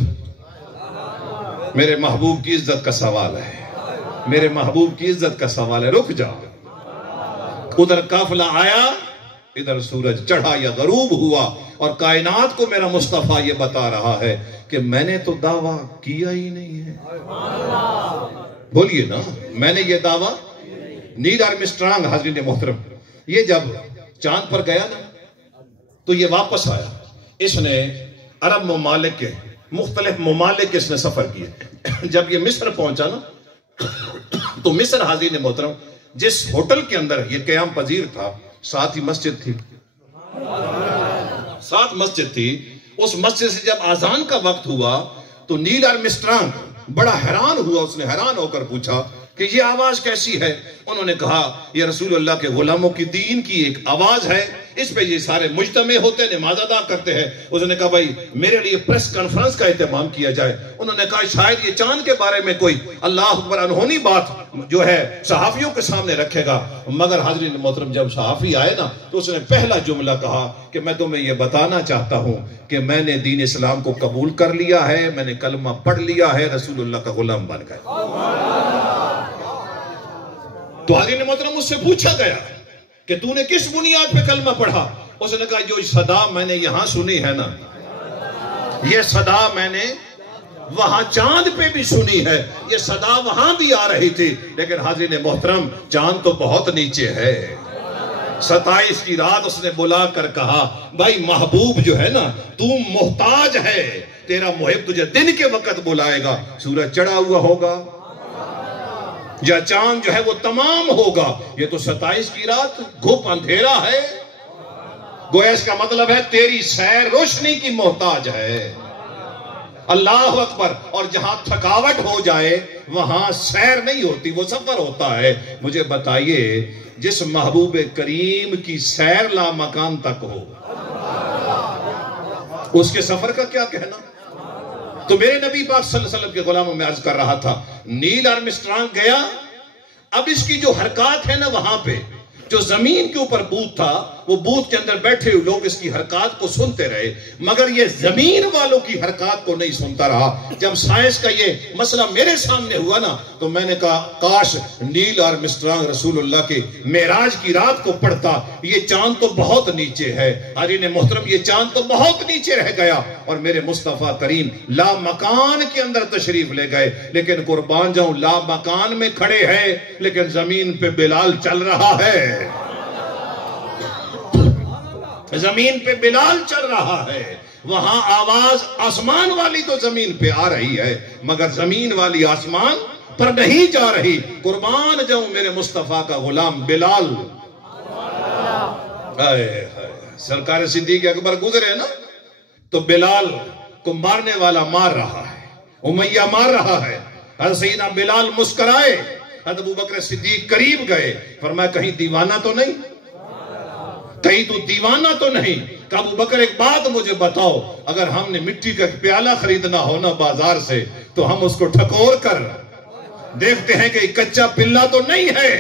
میرے محبوب کی عزت کا سوال ہے، میرے محبوب کی عزت کا سوال ہے، رک جا۔ ادھر قافلہ آیا، ادھر سورج چڑھا یا غروب ہوا، اور کائنات کو میرا مصطفیٰ یہ بتا رہا ہے کہ میں نے تو دعویٰ کیا ہی نہیں ہے۔ بولیے نا، میں نے یہ دعویٰ، نیل آرمسٹرانگ حضرت محترم، یہ جب چاند پر گیا نا تو یہ واپس آیا، اس نے عرب ممالک کے مختلف ممالک اس نے سفر کیے۔ جب یہ مصر پہنچا نا تو مصر حضرت محترم جس ہوٹل کے اندر یہ قیام پذیر تھا، ساتھ ہی مسجد تھی، ساتھ مسجد تھی۔ اس مسجد سے جب آذان کا وقت ہوا تو نیل آرمسٹرانگ بڑا حیران ہوا، اس نے حیران ہو کر پوچھا کہ یہ آواز کیسی ہے؟ انہوں نے کہا یہ رسول اللہ کے غلاموں کی دین کی ایک آواز ہے، اس پہ یہ سارے مجتمع ہوتے ہیں، نماز ادا کرتے ہیں۔ اس نے کہا بھائی میرے لیے پریس کانفرنس کا اہتمام کیا جائے۔ انہوں نے کہا شاید یہ چاند کے بارے میں کوئی اللہ اکبر انہونی بات جو ہے صحافیوں کے سامنے رکھے گا۔ مگر حضرت محترم جب صحافی آئے نا تو اس نے پہلا جملہ کہا کہ میں تمہیں یہ بتانا چاہتا ہوں کہ میں نے دین اسلام کو قبول کر لیا ہے، میں نے کلمہ پڑھ لیا ہے، رسول اللہ کا غلام بن گیا۔ تو حضرت محترم اس سے پوچھا گیا کہ تو نے کس بنیاد پہ کلمہ پڑھا؟ اس نے کہا جو صدا میں نے یہاں سنی ہے نا، یہ صدا میں نے وہاں چاند پہ بھی سنی ہے، یہ صدا وہاں بھی آ رہی تھی، لیکن حضرت محترم چاند تو بہت نیچے ہے۔ 27 کی رات اس نے بلا کر کہا بھائی محبوب جو ہے نا تو محتاج ہے، تیرا محب تجھے دن کے وقت بلائے گا، سورج چڑھا ہوا ہوگا، یا چاند جو ہے وہ تمام ہوگا. یہ تو 27 کی رات گھپ اندھیرا ہے. گویا اس کا مطلب ہے تیری سیر روشنی کی محتاج ہے. اللہ اکبر. اور جہاں تھکاوٹ ہو جائے وہاں سیر نہیں ہوتی، وہ سفر ہوتا ہے. مجھے بتائیے جس محبوب کریم کی سیر لامکان تک ہو اس کے سفر کا کیا کہنا. تو میرے نبی پاک صلی اللہ علیہ وسلم کے غلاموں میں عرض کر رہا تھا، نیل آرمسٹرانگ گیا، اب اس کی جو حرکات ہے نا وہاں پہ جو زمین کے اوپر بوت تھا وہ بوت کے اندر بیٹھے ہوئے لوگ اس کی حرکات کو سنتے رہے، مگر یہ زمین والوں کی حرکات کو نہیں سنتا رہا. جب سائنس کا یہ مسئلہ میرے سامنے ہوا نا تو میں نے کہا کاش نیل آرمسٹرانگ رسول اللہ کے معراج کی رات کو پڑھتا. یہ چاند تو بہت نیچے ہے حاضرین محترم، یہ چاند تو بہت نیچے رہ گیا اور میرے مصطفیٰ کریم لا مکان کے اندر تشریف لے گئے. لیکن قربان جاؤں لا مکان میں کھڑے ہیں لیکن زمین پہ بلال چل رہا ہے. زمین پہ بلال چل رہا ہے. وہاں آواز آسمان والی تو زمین پہ آ رہی ہے مگر زمین والی آسمان پر نہیں جا رہی. قربان جاؤں میرے مصطفیٰ کا غلام بلال. سرکار صدیق اکبر گزرے نا تو بلال کو مارنے والا مار رہا ہے، امیہ مار رہا ہے. حضرت سیدنا بلال مسکرائے. حضرت ابوبکر صدیق قریب گئے، فرمایا کہیں دیوانہ تو نہیں، کہیں تو دیوانہ تو نہیں. کہ ابوبکر ایک بات مجھے بتاؤ، اگر ہم نے مٹی کا پیالہ خریدنا ہو نا بازار سے تو ہم اس کو ٹھکور کر دیکھتے ہیں کہ کچا پلا تو نہیں ہے.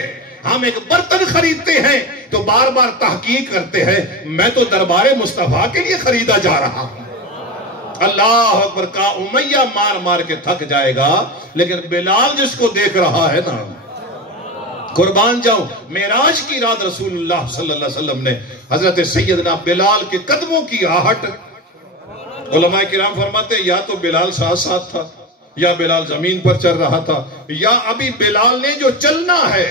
ہم ایک برتن خریدتے ہیں تو بار بار تحقیق کرتے ہیں. میں تو دربار مصطفیٰ کے لیے خریدا جا رہا ہوں. اللہ اکبر. کا امیہ مار مار کے تھک جائے گا لیکن بلال جس کو دیکھ رہا ہے نا، قربان جاؤں معراج کی رات رسول اللہ صلی اللہ علیہ وسلم نے حضرت سیدنا بلال کے قدموں کی آہٹ، علماء کرام فرماتے ہیں یا تو بلال ساتھ ساتھ تھا یا بلال زمین پر چل رہا تھا یا ابھی بلال نے جو چلنا ہے.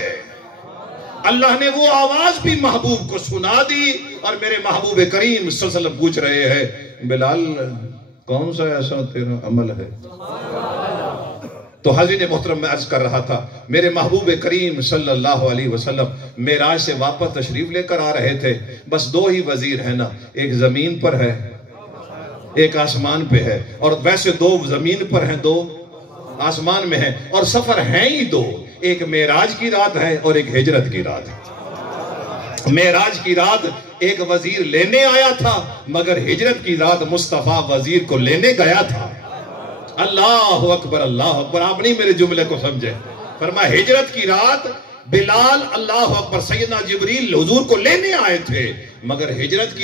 اللہ نے وہ آواز بھی محبوب کو سنا دی اور میرے محبوب کریم صلی اللہ علیہ وسلم پوچھ رہے ہیں بلال کون سا ایسا تیرا عمل ہے. تو حضرت محترم میں عرض کر رہا تھا میرے محبوب کریم صلی اللہ علیہ وسلم معراج سے واپس تشریف لے کر آ رہے تھے. بس دو ہی وزیر ہیں نا، ایک زمین پر ہے ایک آسمان پہ ہے. اور ویسے دو زمین پر ہیں دو آسمان میں ہیں اور سفر ہیں ہی دو، ایک معراج کی رات ہے اور ایک ہجرت کی رات ہے. معراج کی رات ایک وزیر لینے آیا تھا مگر ہجرت کی رات مصطفیٰ وزیر کو لینے گیا تھا. اللہ اکبر اللہ اکبر. آپ نہیں میرے جملے کو سمجھے. فرمایا ہجرت کی رات بلال اللہ اکبر سیدنا جبریل حضور کو لینے آئے تھے مگر ہجرت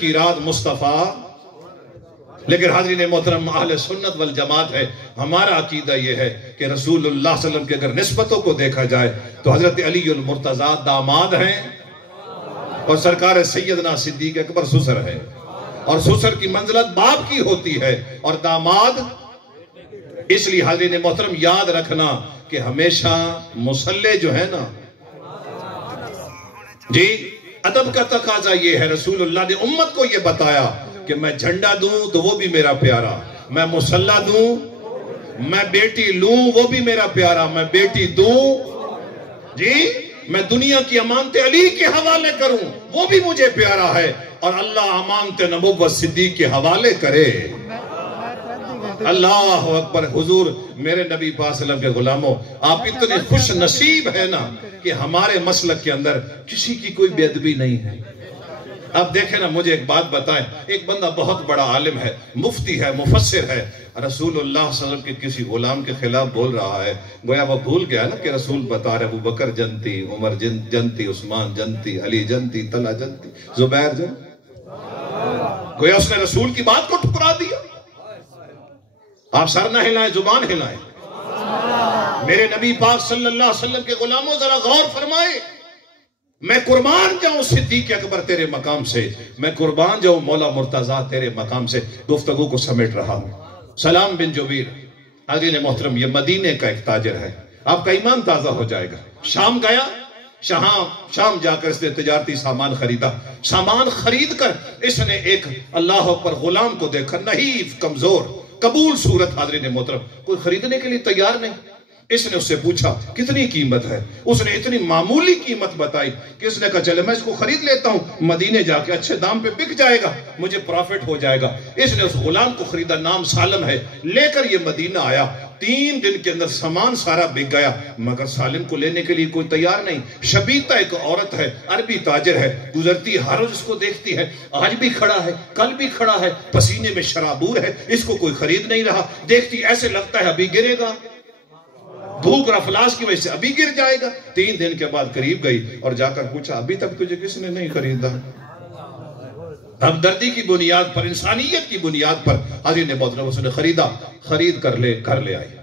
کی رات مصطفیٰ. لیکن حاضرین محترم اہل سنت والجماعت ہے، ہمارا عقیدہ یہ ہے کہ رسول اللہ صلی اللہ علیہ وسلم کے اگر نسبتوں کو دیکھا جائے تو حضرت علی المرتضیٰ داماد ہیں اور سرکار سیدنا صدیق اکبر سسر ہے اور سسر کی منزلت باپ کی ہوتی ہے اور داماد. اس لیے حاضرین محترم یاد رکھنا کہ ہمیشہ مصلح جو ہے نا جی ادب کا تقاضا یہ ہے. رسول اللہ نے امت کو یہ بتایا کہ میں جھنڈا دوں تو وہ بھی میرا پیارا، میں مصلح دوں، میں بیٹی لوں وہ بھی میرا پیارا، میں بیٹی دوں جی، میں دنیا کی امانت علی کے حوالے کروں وہ بھی مجھے پیارا ہے اور اللہ امانت نبوت صدیق کے حوالے کرے. اللہ اکبر. حضور میرے نبی پاک صلی اللہ علیہ وسلم کے غلاموں آپ اتنے خوش نصیب ہے نا کہ ہمارے مسلک کے اندر کسی کی کوئی بے ادبی نہیں ہے. آپ دیکھیں نا مجھے ایک بات بتائیں، ایک بندہ بہت بڑا عالم ہے، مفتی ہے، مفسر ہے، رسول اللہ صلی اللہ علیہ وسلم کے کسی غلام کے خلاف بول رہا ہے، گویا وہ بھول گیا نا کہ رسول بتا رہے ابو بکر جنتی، عمر جنتی، عثمان جنتی، علی جنتی، طلحہ جنتی، زبیر جنتی. گویا اس نے رسول کی بات کو ٹھکرا دیا. آپ سر نہ ہلائیں زبان ہلائیں. میرے نبی پاک صلی اللہ علیہ وسلم کے غلاموں ذرا غور فرمائے. میں قربان جاؤں صدیق اکبر تیرے مقام سے، میں قربان جاؤں مولا مرتضیٰ تیرے مقام سے. گفتگو کو سمیٹ رہا ہوں. سلام بن جبیر حاضرین محترم یہ مدینے کا ایک تاجر ہے، آپ کا ایمان تازہ ہو جائے گا. شام گیا، شام جا کر اس نے تجارتی سامان خریدا. سامان خرید کر اس نے ایک اللہ اکبر غلام کو دیکھا، نحیف کمزور قبول صورت حاضرین محترم، کوئی خریدنے کے لیے تیار نہیں۔ اس نے اس سے پوچھا کتنی قیمت ہے، اس نے اتنی معمولی قیمت بتائی کہ اس نے کہا چلے میں اس کو خرید لیتا ہوں، مدینے جا کے اچھے دام پہ بک جائے گا، مجھے پروفٹ ہو جائے گا۔ اس نے اس غلام کو خریدا، نام سالم ہے، لے کر یہ مدینہ آیا۔ 3 دن کے اندر سامان سارا بک گیا، مگر سالم کو لینے کے لیے کوئی تیار نہیں۔ شبیتہ ایک عورت ہے، عربی تاجر ہے، گزرتی ہر روز اس کو دیکھتی ہے، آج بھی کھڑا ہے، کل بھی کھڑا ہے، پسینے میں شرابور ہے، اس کو کوئی خرید نہیں رہا۔ دیکھتی ایسے لگتا ہے ابھی گرے گا، بھوک اور افلاس کی وجہ سے ابھی گر جائے گا۔ 3 دن کے بعد قریب گئی اور جا کر پوچھا ابھی تک تجھے کس نے نہیں خریدا؟ ہمدردی کی بنیاد پر، انسانیت کی بنیاد پر حضرت نے محترم اس نے خریدا، خرید کر گھر لے آئی۔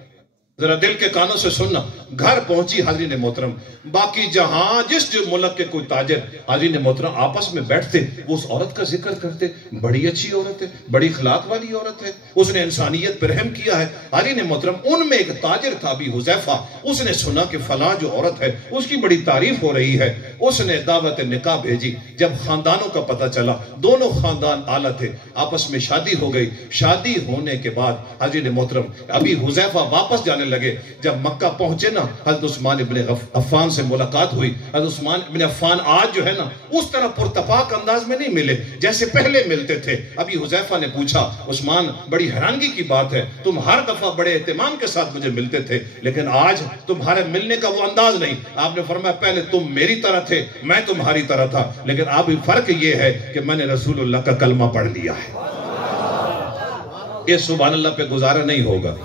ذرا دل کے کانوں سے سننا، گھر پہنچی حضرت محترم، باقی جہاں جس جو ملک کے کوئی تاجر حضرت محترم آپس میں بیٹھتے وہ اس عورت کا ذکر کرتے، بڑی اچھی عورت ہے، بڑی اخلاق والی عورت ہے، اس نے انسانیت پر رحم کیا ہے۔ حضرت محترم ان میں ایک تاجر تھا ابی حذیفہ، اس نے سنا کہ فلاں جو عورت ہے اس کی بڑی تعریف ہو رہی ہے، اس نے دعوت نکاح بھیجی۔ جب خاندانوں کا پتہ چلا، دونوں خاندان اعلیٰ تھے، آپس میں شادی ہو گئی۔ شادی ہونے کے بعد حضرت محترم ابی حذیفہ واپس جانے لگے۔ جب مکہ پہنچے نا، حضرت عثمان ابن عفان سے ملاقات ہوئی۔ حضرت عثمان ابن عفان آج جو ہے نا اس طرح پرتپاک انداز میں نہیں ملے جیسے پہلے ملتے تھے۔ ابی حذیفہ نے پوچھا عثمان بڑی حیرانگی کی بات ہے، تم ہر دفعہ بڑے اہتمام کے ساتھ مجھے ملتے تھے لیکن آج تمہارے ملنے کا وہ انداز نہیں۔ آپ نے فرمایا پہلے تم میری طرح تھے، میں تمہاری طرح تھا، لیکن اب فرق یہ ہے کہ میں نے رسول اللہ کا کلمہ پڑھ لیا ہے۔ یہ سبحان اللہ پہ گزارا نہیں ہوگا۔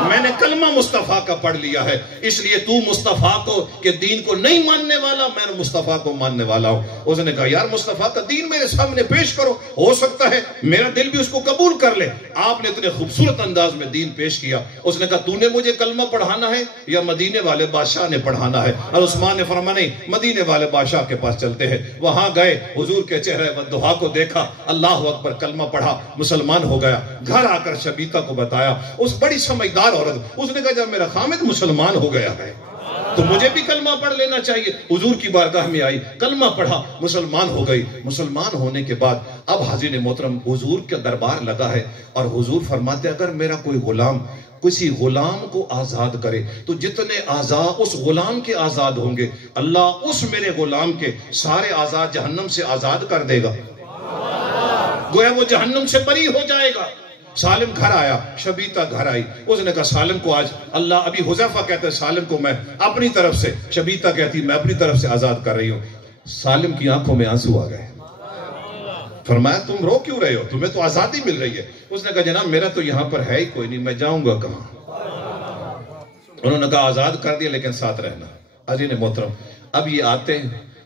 میں نے کلمہ مصطفیٰ کا پڑھ لیا ہے، اس لیے تو مصطفیٰ کو کے دین کو نہیں ماننے والا، میں نے مصطفیٰ کو ماننے والا ہوں۔ اس نے کہا یار مصطفیٰ کا دین میرے سامنے پیش کرو، ہو سکتا ہے میرا دل بھی اس کو قبول کر لے۔ آپ نے اتنے خوبصورت انداز میں دین پیش کیا۔ اس نے کہا تو نے مجھے کلمہ پڑھانا ہے یا مدینے والے بادشاہ نے پڑھانا ہے؟ اور عثمان نے فرمایا نہیں، مدینے والے بادشاہ کے پاس چلتے ہیں۔ وہاں گئے، حضور کے چہرے والدہا کو دیکھا، اللہ اکبر، کلمہ پڑھا، مسلمان ہو گیا۔ گھر آ کر شبیتہ کو بتایا، اس بڑی سمجھدار عورت، اس نے کہا جب میرا خامد مسلمان ہو گیا ہے تو مجھے بھی کلمہ پڑھ لینا چاہیے۔ حضور کی بارگاہ میں آئی، کلمہ پڑھا، مسلمان ہو گئی۔ مسلمان ہونے کے بعد اب حضرت محترم حضور کا دربار لگا ہے اور حضور فرماتے اگر میرا کوئی غلام کسی غلام کو آزاد کرے تو جتنے آزاد اس غلام کے آزاد ہوں گے، اللہ اس میرے غلام کے سارے آزاد جہنم سے آزاد کر دے گا، گویا وہ جہنم سے بری ہو جائے گا۔ سالم گھر آیا، شبیتہ گھر آئی، اس نے کہا سالم کو آج اللہ، ابھی حذیفہ کہتے ہیں سالم کو میں اپنی طرف سے، شبیتہ کہتی میں اپنی طرف سے آزاد کر رہی ہوں۔ سالم کی آنکھوں میں آنسو آ گئے، فرمایا تم رو کیوں رہے ہو، تمہیں تو آزادی مل رہی ہے۔ اس نے کہا جناب میرا تو یہاں پر ہے ہی کوئی نہیں، میں جاؤں گا کہاں؟ انہوں نے کہا آزاد کر دیا لیکن ساتھ رہنا۔ حضرت محترم اب یہ آتے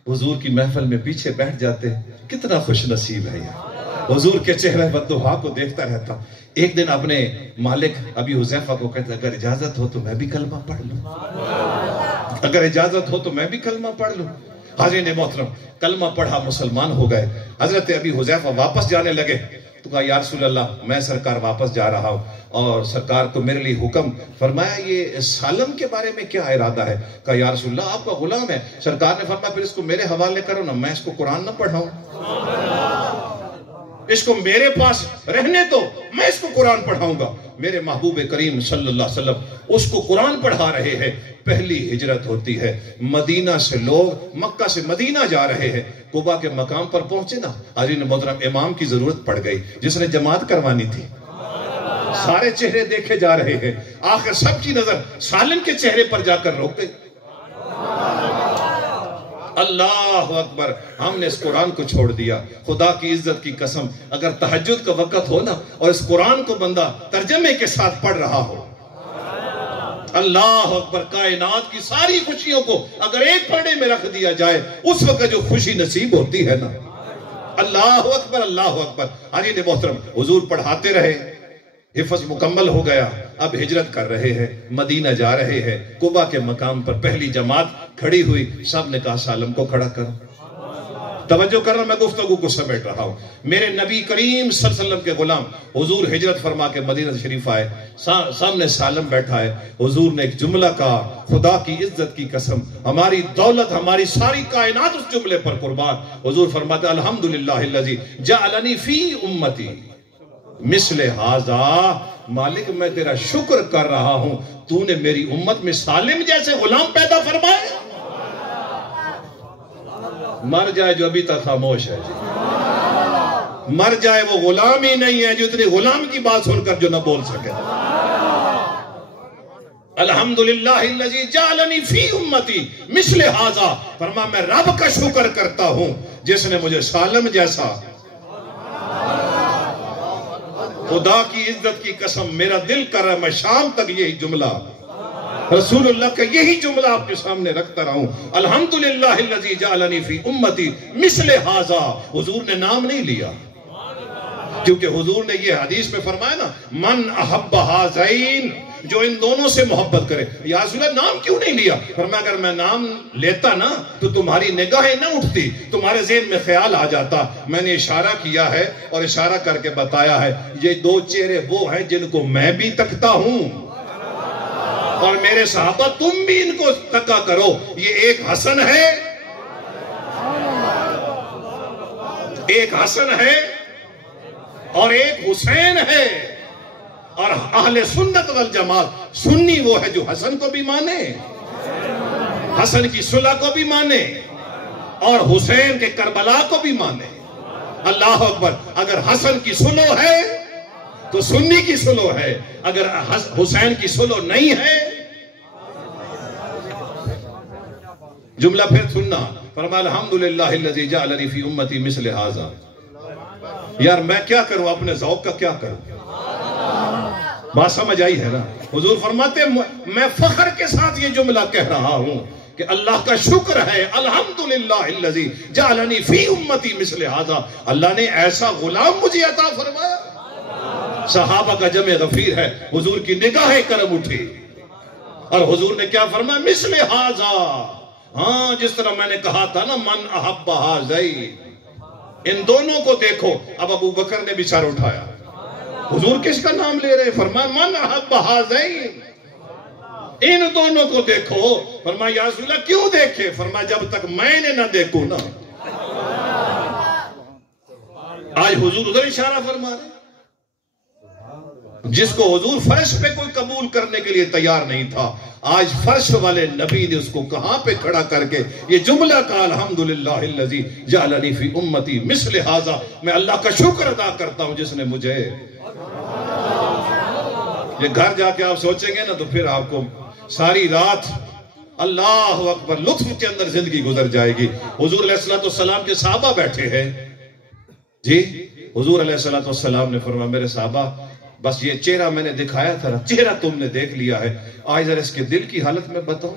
حضور کی محفل میں پیچھے بیٹھ جاتے، کتنا خوش نصیب ہے یہ، حضور کے چہرے والدہا کو دیکھتا رہتا۔ ایک دن اپنے مالک ابی حذیفہ کو کہتا اگر اجازت ہو تو میں بھی کلمہ پڑھ لوں، اگر اجازت ہو تو میں بھی کلمہ پڑھ لوں۔ حضرت محترم کلمہ پڑھا، مسلمان ہو گئے۔ حضرت ابی حذیفہ واپس جانے لگے تو کہا یا رسول اللہ میں سرکار واپس جا رہا ہوں اور سرکار کو میرے لیے حکم۔ فرمایا یہ سالم کے بارے میں کیا ارادہ ہے؟ کہا یا رسول اللہ آپ کا غلام ہے۔ سرکار نے فرمایا پھر اس کو میرے حوالے کرو نا، میں اس کو قرآن نہ پڑھاؤں، اس کو میرے پاس رہنے دو، میں اس کو قرآن پڑھاؤں گا۔ میرے محبوب کریم صلی اللہ علیہ وسلم اس کو قرآن پڑھا رہے ہیں۔ پہلی ہجرت ہوتی ہے، مدینہ سے لوگ مکہ سے مدینہ جا رہے ہیں۔ قبا کے مقام پر پہنچے نا، حضرت محترم امام کی ضرورت پڑ گئی جس نے جماعت کروانی تھی۔ سارے چہرے دیکھے جا رہے ہیں، آخر سب کی نظر سالم کے چہرے پر جا کر روک گئی۔ اللہ اکبر، ہم نے اس قرآن کو چھوڑ دیا۔ خدا کی عزت کی قسم اگر تہجد کا وقت ہو نا اور اس قرآن کو بندہ ترجمے کے ساتھ پڑھ رہا ہو، اللہ اکبر، کائنات کی ساری خوشیوں کو اگر ایک پڑھنے میں رکھ دیا جائے اس وقت جو خوشی نصیب ہوتی ہے نا، اللہ اکبر اللہ اکبر۔ حضرت محترم حضور پڑھاتے رہے، حفظ مکمل ہو گیا، اب ہجرت کر رہے ہیں، مدینہ جا رہے ہیں۔ قبا کے مقام پر پہلی جماعت کھڑی ہوئی، سب نے کہا سالم کو کھڑا کرو۔ توجہ کرنا، میں گفتگو کو سمیٹ رہا ہوں۔ میرے نبی کریم صلی اللہ علیہ وسلم کے غلام حضور ہجرت فرما کے مدینہ شریف آئے، سامنے سالم بیٹھا ہے۔ حضور نے ایک جملہ کہا، خدا کی عزت کی قسم ہماری دولت، ہماری ساری کائنات اس جملے پر قربان۔ حضور فرماتے الحمدللہ الذی جعلنی فی امتی، مثل ہذا، مالک میں تیرا شکر کر رہا ہوں تو نے میری امت میں سالم جیسے غلام پیدا فرمائے۔ مر جائے جو ابھی تک خاموش ہے جی، مر جائے وہ غلام ہی نہیں ہے جو اتنی غلام کی بات سن کر جو نہ بول سکے۔ الحمدللہ الذی جعلنی فی امتی مثل ھذا، فرما میں رب کا شکر کرتا ہوں جس نے مجھے سالم جیسا۔ خدا کی عزت کی قسم میرا دل کر رہا ہے میں شام تک یہی جملہ رسول اللہ کا یہی جملہ آپ کے سامنے رکھتا رہا ہوں، الحمدللہ الذی جعلنی فی امتی مثل ھذا۔ حضور نے نام نہیں لیا کیونکہ حضور نے یہ حدیث میں فرمایا نا، من احب ھذین، جو ان دونوں سے محبت کرے۔ یا رسول اللہ نام کیوں نہیں لیا؟ فرمایا اگر میں نام لیتا نا تو تمہاری نگاہیں نہ اٹھتی، تمہارے ذہن میں خیال آ جاتا۔ میں نے اشارہ کیا ہے اور اشارہ کر کے بتایا ہے یہ دو چہرے وہ ہیں جن کو میں بھی تکتا ہوں اور میرے صحابہ تم بھی ان کو تکا کرو۔ یہ ایک حسن ہے، ایک حسن ہے اور ایک حسین ہے، اور اہل سنت والجماعت سنی وہ ہے جو حسن کو بھی مانے، حسن کی صلح کو بھی مانے اور حسین کے کربلا کو بھی مانے۔ اللہ اکبر، اگر حسن کی صلح ہے تو سنی کی صلح ہے، اگر حسین کی صلح نہیں ہے۔ جملہ پھر سننا، فرمایا الحمدللہ الذی جعلنی فی امتی مثل ھذا۔ یار میں کیا کروں، اپنے ذوق کا کیا کروں؟ بات سمجھ آئی ہے نا؟ حضور فرماتے میں فخر کے ساتھ یہ جملہ کہہ رہا ہوں کہ اللہ کا شکر ہے، الحمدللہ الذی جعلنی فی امتی مثل ھذا، اللہ نے ایسا غلام مجھے عطا فرمایا۔ صحابہ کا جمع غفیر ہے، حضور کی نگاہیں کرم اٹھی اور حضور نے کیا فرمایا؟ مثل ھذا، ہاں جس طرح میں نے کہا تھا نا، من احب ھذین، ان دونوں کو دیکھو۔ اب ابو بکر نے بھی سر اٹھایا، حضور کس کا نام لے رہے؟ فرمایا من احب ھذین، ان دونوں کو دیکھو۔ فرمایا یا رسول اللہ کیوں دیکھے؟ فرمایا جب تک میں نے نہ دیکھوں نا۔ آج حضور ادھر اشارہ فرما رہے، جس کو حضور فرش پہ کوئی قبول کرنے کے لیے تیار نہیں تھا، آج فرش والے نبی نے اس کو کہاں پہ کھڑا کر کے یہ جملہ کہا، الحمدللہ الذی جعلنی فی امتی مثل ھذا۔ میں اللہ کا شکر ادا کرتا ہوں جس نے مجھے۔ یہ گھر جا کے آپ سوچیں گے نا تو پھر آپ کو ساری رات اللہ اکبر لطف کے اندر زندگی گزر جائے گی۔ حضور علیہ السلام کے صحابہ بیٹھے ہیں جی، حضور علیہ السلام نے فرمایا میرے صحابہ بس یہ چہرہ میں نے دکھایا تھا، چہرہ تم نے دیکھ لیا ہے، آج ذرا اس کے دل کی حالت میں بتاؤں،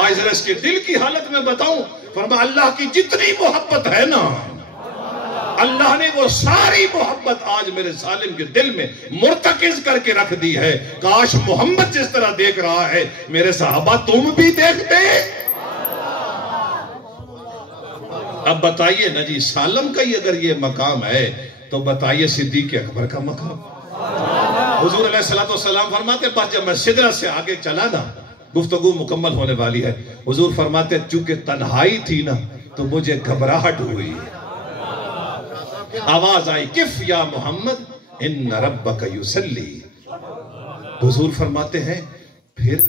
آج ذرا اس کے دل کی حالت میں بتاؤں۔ فرمایا اللہ کی جتنی محبت ہے نا، اللہ نے وہ ساری محبت آج میرے سالم کے دل میں مرتکز کر کے رکھ دی ہے۔ کاش محمد جس طرح دیکھ رہا ہے میرے صحابہ تم بھی دیکھتے۔ اب بتائیے نا جی، سالم کا ہی اگر یہ مقام ہے تو بتائیے صدیق اکبر کا مقام۔ حضور علیہ السلام فرماتے بس جب میں سدرہ سے آگے چلا نا، گفتگو مکمل ہونے والی ہے، حضور فرماتے چونکہ تنہائی تھی نا تو مجھے گھبراہٹ ہوئی، آواز آئی کف یا محمد ان ربک یصلی۔ حضور فرماتے ہیں پھر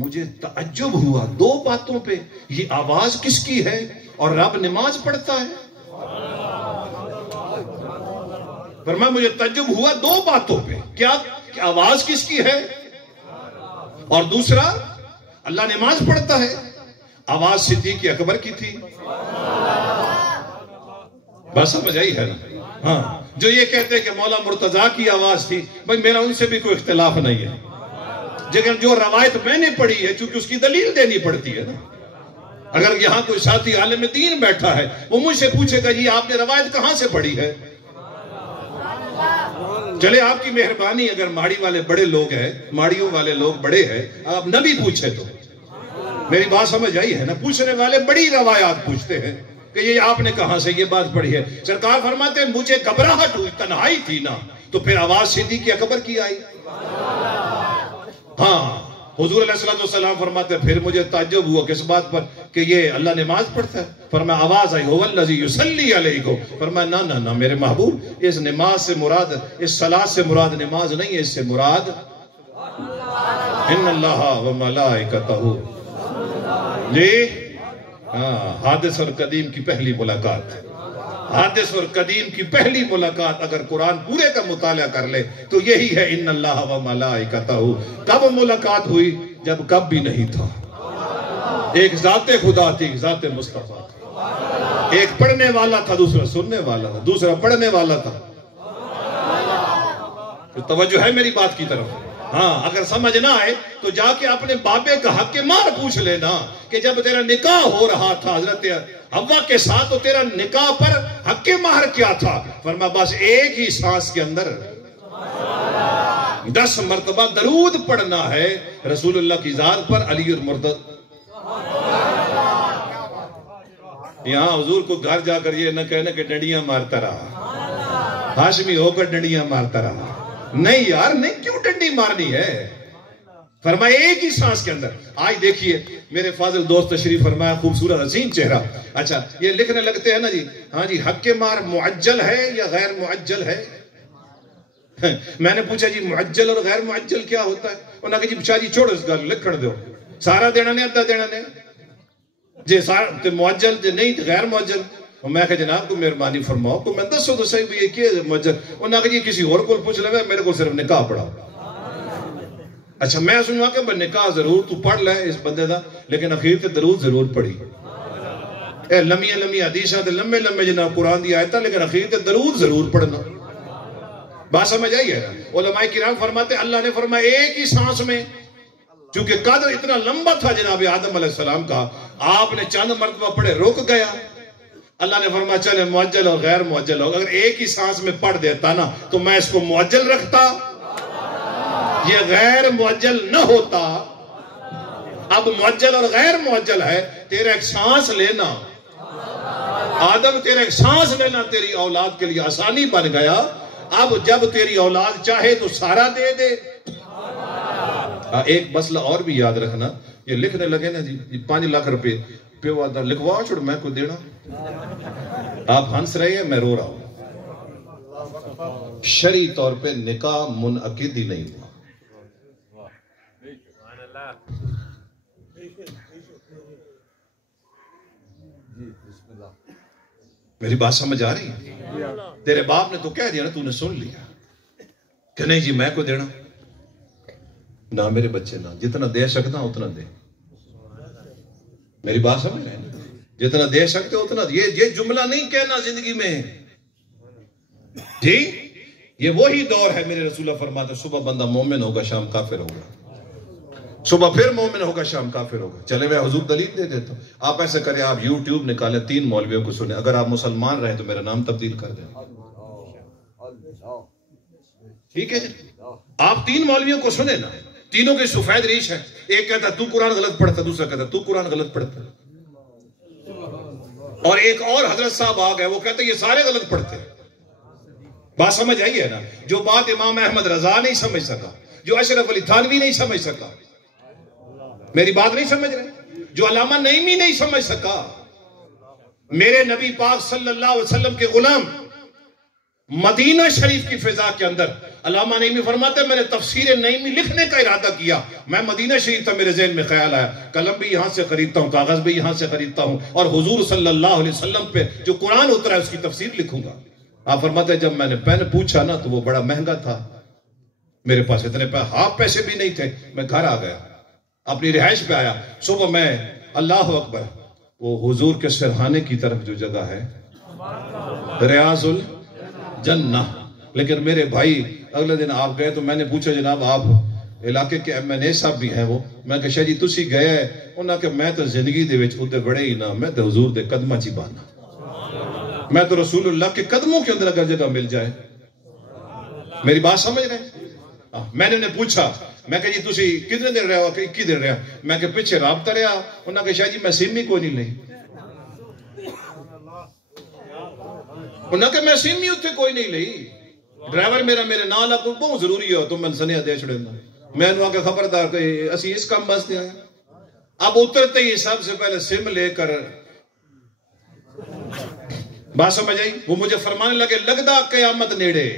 مجھے تعجب ہوا دو باتوں پہ، یہ آواز کس کی ہے اور رب نماز پڑھتا ہے؟ فرمایا مجھے تعجب ہوا دو باتوں پہ، کیا کہ آواز کس کی ہے اور دوسرا اللہ نماز پڑھتا ہے۔ آواز صدیق اکبر کی تھی، بس سمجھ آئی ہے نا؟ ہاں، جو یہ کہتے ہیں کہ مولا مرتضیٰ کی آواز تھی، بھائی میرا ان سے بھی کوئی اختلاف نہیں ہے، لیکن جو روایت میں نے پڑھی ہے چونکہ اس کی دلیل دینی پڑتی ہے نا۔ اگر یہاں کوئی ساتھی عالم دین بیٹھا ہے وہ مجھ سے پوچھے گا جی آپ نے روایت کہاں سے پڑھی ہے؟ چلے آپ کی مہربانی، اگر ماڑی والے بڑے لوگ ہیں، ماڑیوں والے لوگ بڑے ہیں، آپ نہ بھی پوچھے تو میری بات سمجھ آئی ہے نا؟ پوچھنے والے بڑی روایات پوچھتے ہیں کہ یہ آپ نے کہاں سے یہ بات پڑھی ہے۔ سرکار فرماتے ہیں مجھے گھبراہٹ ہوئی، تنہائی تھی نا، تو پھر آواز صدیق اکبر کی آئی۔ ہاں، حضور علیہ السلام فرماتے پھر مجھے تعجب ہوا کس بات پر کہ یہ اللہ نماز پڑھتا ہے. فرمایا آواز آئی هو الذی یصلی علیکم. فرمایا نہ میرے محبوب اس نماز سے مراد اس صلاۃ سے مراد نماز نہیں ہے, اس سے مراد ان اللہ و ملائکتہ. جی حادث اور قدیم کی پہلی ملاقات, حادث اور قدیم کی پہلی ملاقات اگر قرآن پورے کا مطالعہ کر لے تو یہی ہے ان اللہ و ملائکتہ. کب ملاقات ہوئی؟ جب کب بھی نہیں تھا. ایک ذات خدا تھی, ایک ذات مصطفیٰ تھی. ایک پڑھنے والا تھا, دوسرا سننے والا تھا, دوسرا پڑھنے والا تھا. تو توجہ ہے میری بات کی طرف؟ ہاں, اگر سمجھ نہ آئے تو جا کے اپنے بابے کا حق مار پوچھ لینا کہ جب تیرا نکاح ہو رہا تھا حضرت حوا کے ساتھ تو تیرا نکاح پر حق مہر کیا تھا؟ فرمایا بس ایک ہی سانس کے اندر 10 مرتبہ درود پڑھنا ہے رسول اللہ کی ذات پر علی المرتضی. یہاں حضور کو گھر جا کر یہ نہ کہنا کہ ڈنڈیاں مارتا رہا, ہاشمی ہو کر ڈنڈیاں مارتا رہا. نہیں یار, نہیں, کیوں ڈنڈی مارنی ہے؟ فرمایا ایک ہی سانس کے اندر. آج دیکھیے میرے فاضل دوست تشریف فرمایا, خوبصورت حسین چہرہ. اچھا یہ لکھنے لگتے ہیں نا جی, ہاں جی حق مار معجل ہے یا غیر معجل ہے؟ میں نے پوچھا جی معجل اور غیر معجل کیا ہوتا ہے؟ انہوں نے کہا جی شاہ جی چھوڑو اس گل, لکھن دو, سارا دینا نہیں ادھا دینا نہیں جی, سارا معجل نہیں غیر معجل. میں کہا جناب کو مہربانی فرماؤ کو میں دسو تو صحیح بھی یہ کیا معجل. انہوں نے کہا جی کسی اور کو پوچھ لے, میرے کو صرف نکاح پڑھا. اچھا میں سنوا کہ نکاح ضرور تو پڑھ لے اس بندے دا, لیکن اخیر تے درود ضرور پڑھی. اے لمبی لمبی حدیثاں تے لمبے لمبے جناب قرآن دی آیتاں, لیکن اخیر تے درود ضرور پڑھنا. بات سمجھ آئی ہے؟ علماء کرام فرماتے اللہ نے فرمایا ایک ہی سانس میں, چونکہ قدر اتنا لمبا تھا جناب آدم علیہ السلام کا, آپ نے چند مرتبہ پڑھے رک گیا. اللہ نے فرمایا چلے معجل اور غیر معجل ہو, اگر ایک ہی سانس میں پڑھ دیتا نا تو میں اس کو معجل رکھتا, یہ غیر معجل نہ ہوتا. اب معجل اور غیر معجل ہے. تیرا ایک سانس لینا آدم, تیرا ایک سانس لینا تیری اولاد کے لیے آسانی بن گیا. اب جب تیری اولاد چاہے تو سارا دے دے. ایک مسئلہ اور بھی یاد رکھنا, یہ لکھنے لگے نا جی 5 لاکھ روپے پیو آدھا لکھوا چھوڑ میں کو دینا. آپ ہنس رہے ہیں, میں رو رہا ہوں. شرعی طور پہ نکاح منعقد ہی نہیں ہوا. میری بات سمجھ آ رہی ہے؟ تیرے باپ نے تو کہہ دیا نا, تو نے سن لیا کہ نہیں جی میں کو دینا. نہ میرے بچے نہ, جتنا دے سکتا اتنا دے. میری بات سمجھ رہے ہیں؟ جتنا دے سکتے اتنا. یہ جملہ نہیں کہنا زندگی میں جی. یہ وہی دور ہے میرے رسول اللہ فرماتے صبح بندہ مومن ہوگا شام کافر ہوگا, صبح پھر مومن ہوگا شام کافر ہوگا. چلے میں حضور دلیل دے دیتا ہوں. آپ ایسے کریں, آپ یوٹیوب نکالیں 3 مولویوں کو سنیں. اگر آپ مسلمان رہیں تو میرا نام تبدیل کر دیں. ٹھیک ہے جی, آپ 3 مولویوں کو سنیں نا, تینوں کے سفید ریش ہیں. ایک کہتا ہے تو قرآن غلط پڑھتا, دوسرا کہتا ہے تو قرآن غلط پڑھتا, اور ایک اور حضرت صاحب آ گئے وہ کہتے ہیں یہ سارے غلط پڑھتے ہیں. بات سمجھ آئی ہے نا؟ جو بات امام احمد رضا نہیں سمجھ سکا, جو اشرف علی تھانوی نہیں سمجھ سکا, میری بات نہیں سمجھ رہے, جو علامہ نعیمی نہیں سمجھ سکا, میرے نبی پاک صلی اللہ علیہ وسلم کے غلام مدینہ شریف کی فضا کے اندر علامہ نعیمی فرماتے ہیں میں نے تفسیر نعیمی لکھنے کا ارادہ کیا. میں مدینہ شریف تھا, میرے ذہن میں خیال آیا قلم بھی یہاں سے خریدتا ہوں, کاغذ بھی یہاں سے خریدتا ہوں, اور حضور صلی اللہ علیہ وسلم پہ جو قرآن اترا ہے اس کی تفسیر لکھوں گا. آپ فرماتے ہیں جب میں نے پین پوچھا نا تو وہ بڑا مہنگا تھا, میرے پاس اتنے ہاف پیسے بھی نہیں تھے. میں گھر آ گیا, اپنی رہائش پہ آیا. صبح میں اللہ اکبر, وہ حضور کے سرحانے کی طرف جو جگہ ہے ریاض الجنہ. لیکن میرے بھائی اگلے دن آپ گئے تو میں نے پوچھا جناب آپ علاقے کے MNA صاحب بھی ہیں وہ, میں کہا شاہ جی تسی گئے ہیں؟ انہوں نے کہا میں تو زندگی دے وچ ادھر بڑے ہی نہ, میں تو حضور دے قدمہ چی بانا, میں تو رسول اللہ کے قدموں کے اندر اگر جگہ مل جائے. میری بات سمجھ رہے ہیں؟ میں نے انہیں پوچھا, میں کہا جی تسی کتنے دن رہے ہو؟ کہ 21 دن رہا. میں کہا پیچھے رابطہ رہا. انہوں نے کہا شاہ جی میں سیمی کوئی نہیں لئی. انہوں نے کہا میں سیمی اتھے کوئی نہیں لئی, ڈرائیور میرا میرے نال آپ کو بہت ضروری ہے تو میں سنیا دے چھڑے. میں نے آگے خبردار کہ اسی اس کام بستے ہیں. اب اترتے ہی سب سے پہلے سم لے کر بات سمجھ آئی. وہ مجھے فرمانے لگے لگدا قیامت نیڑے.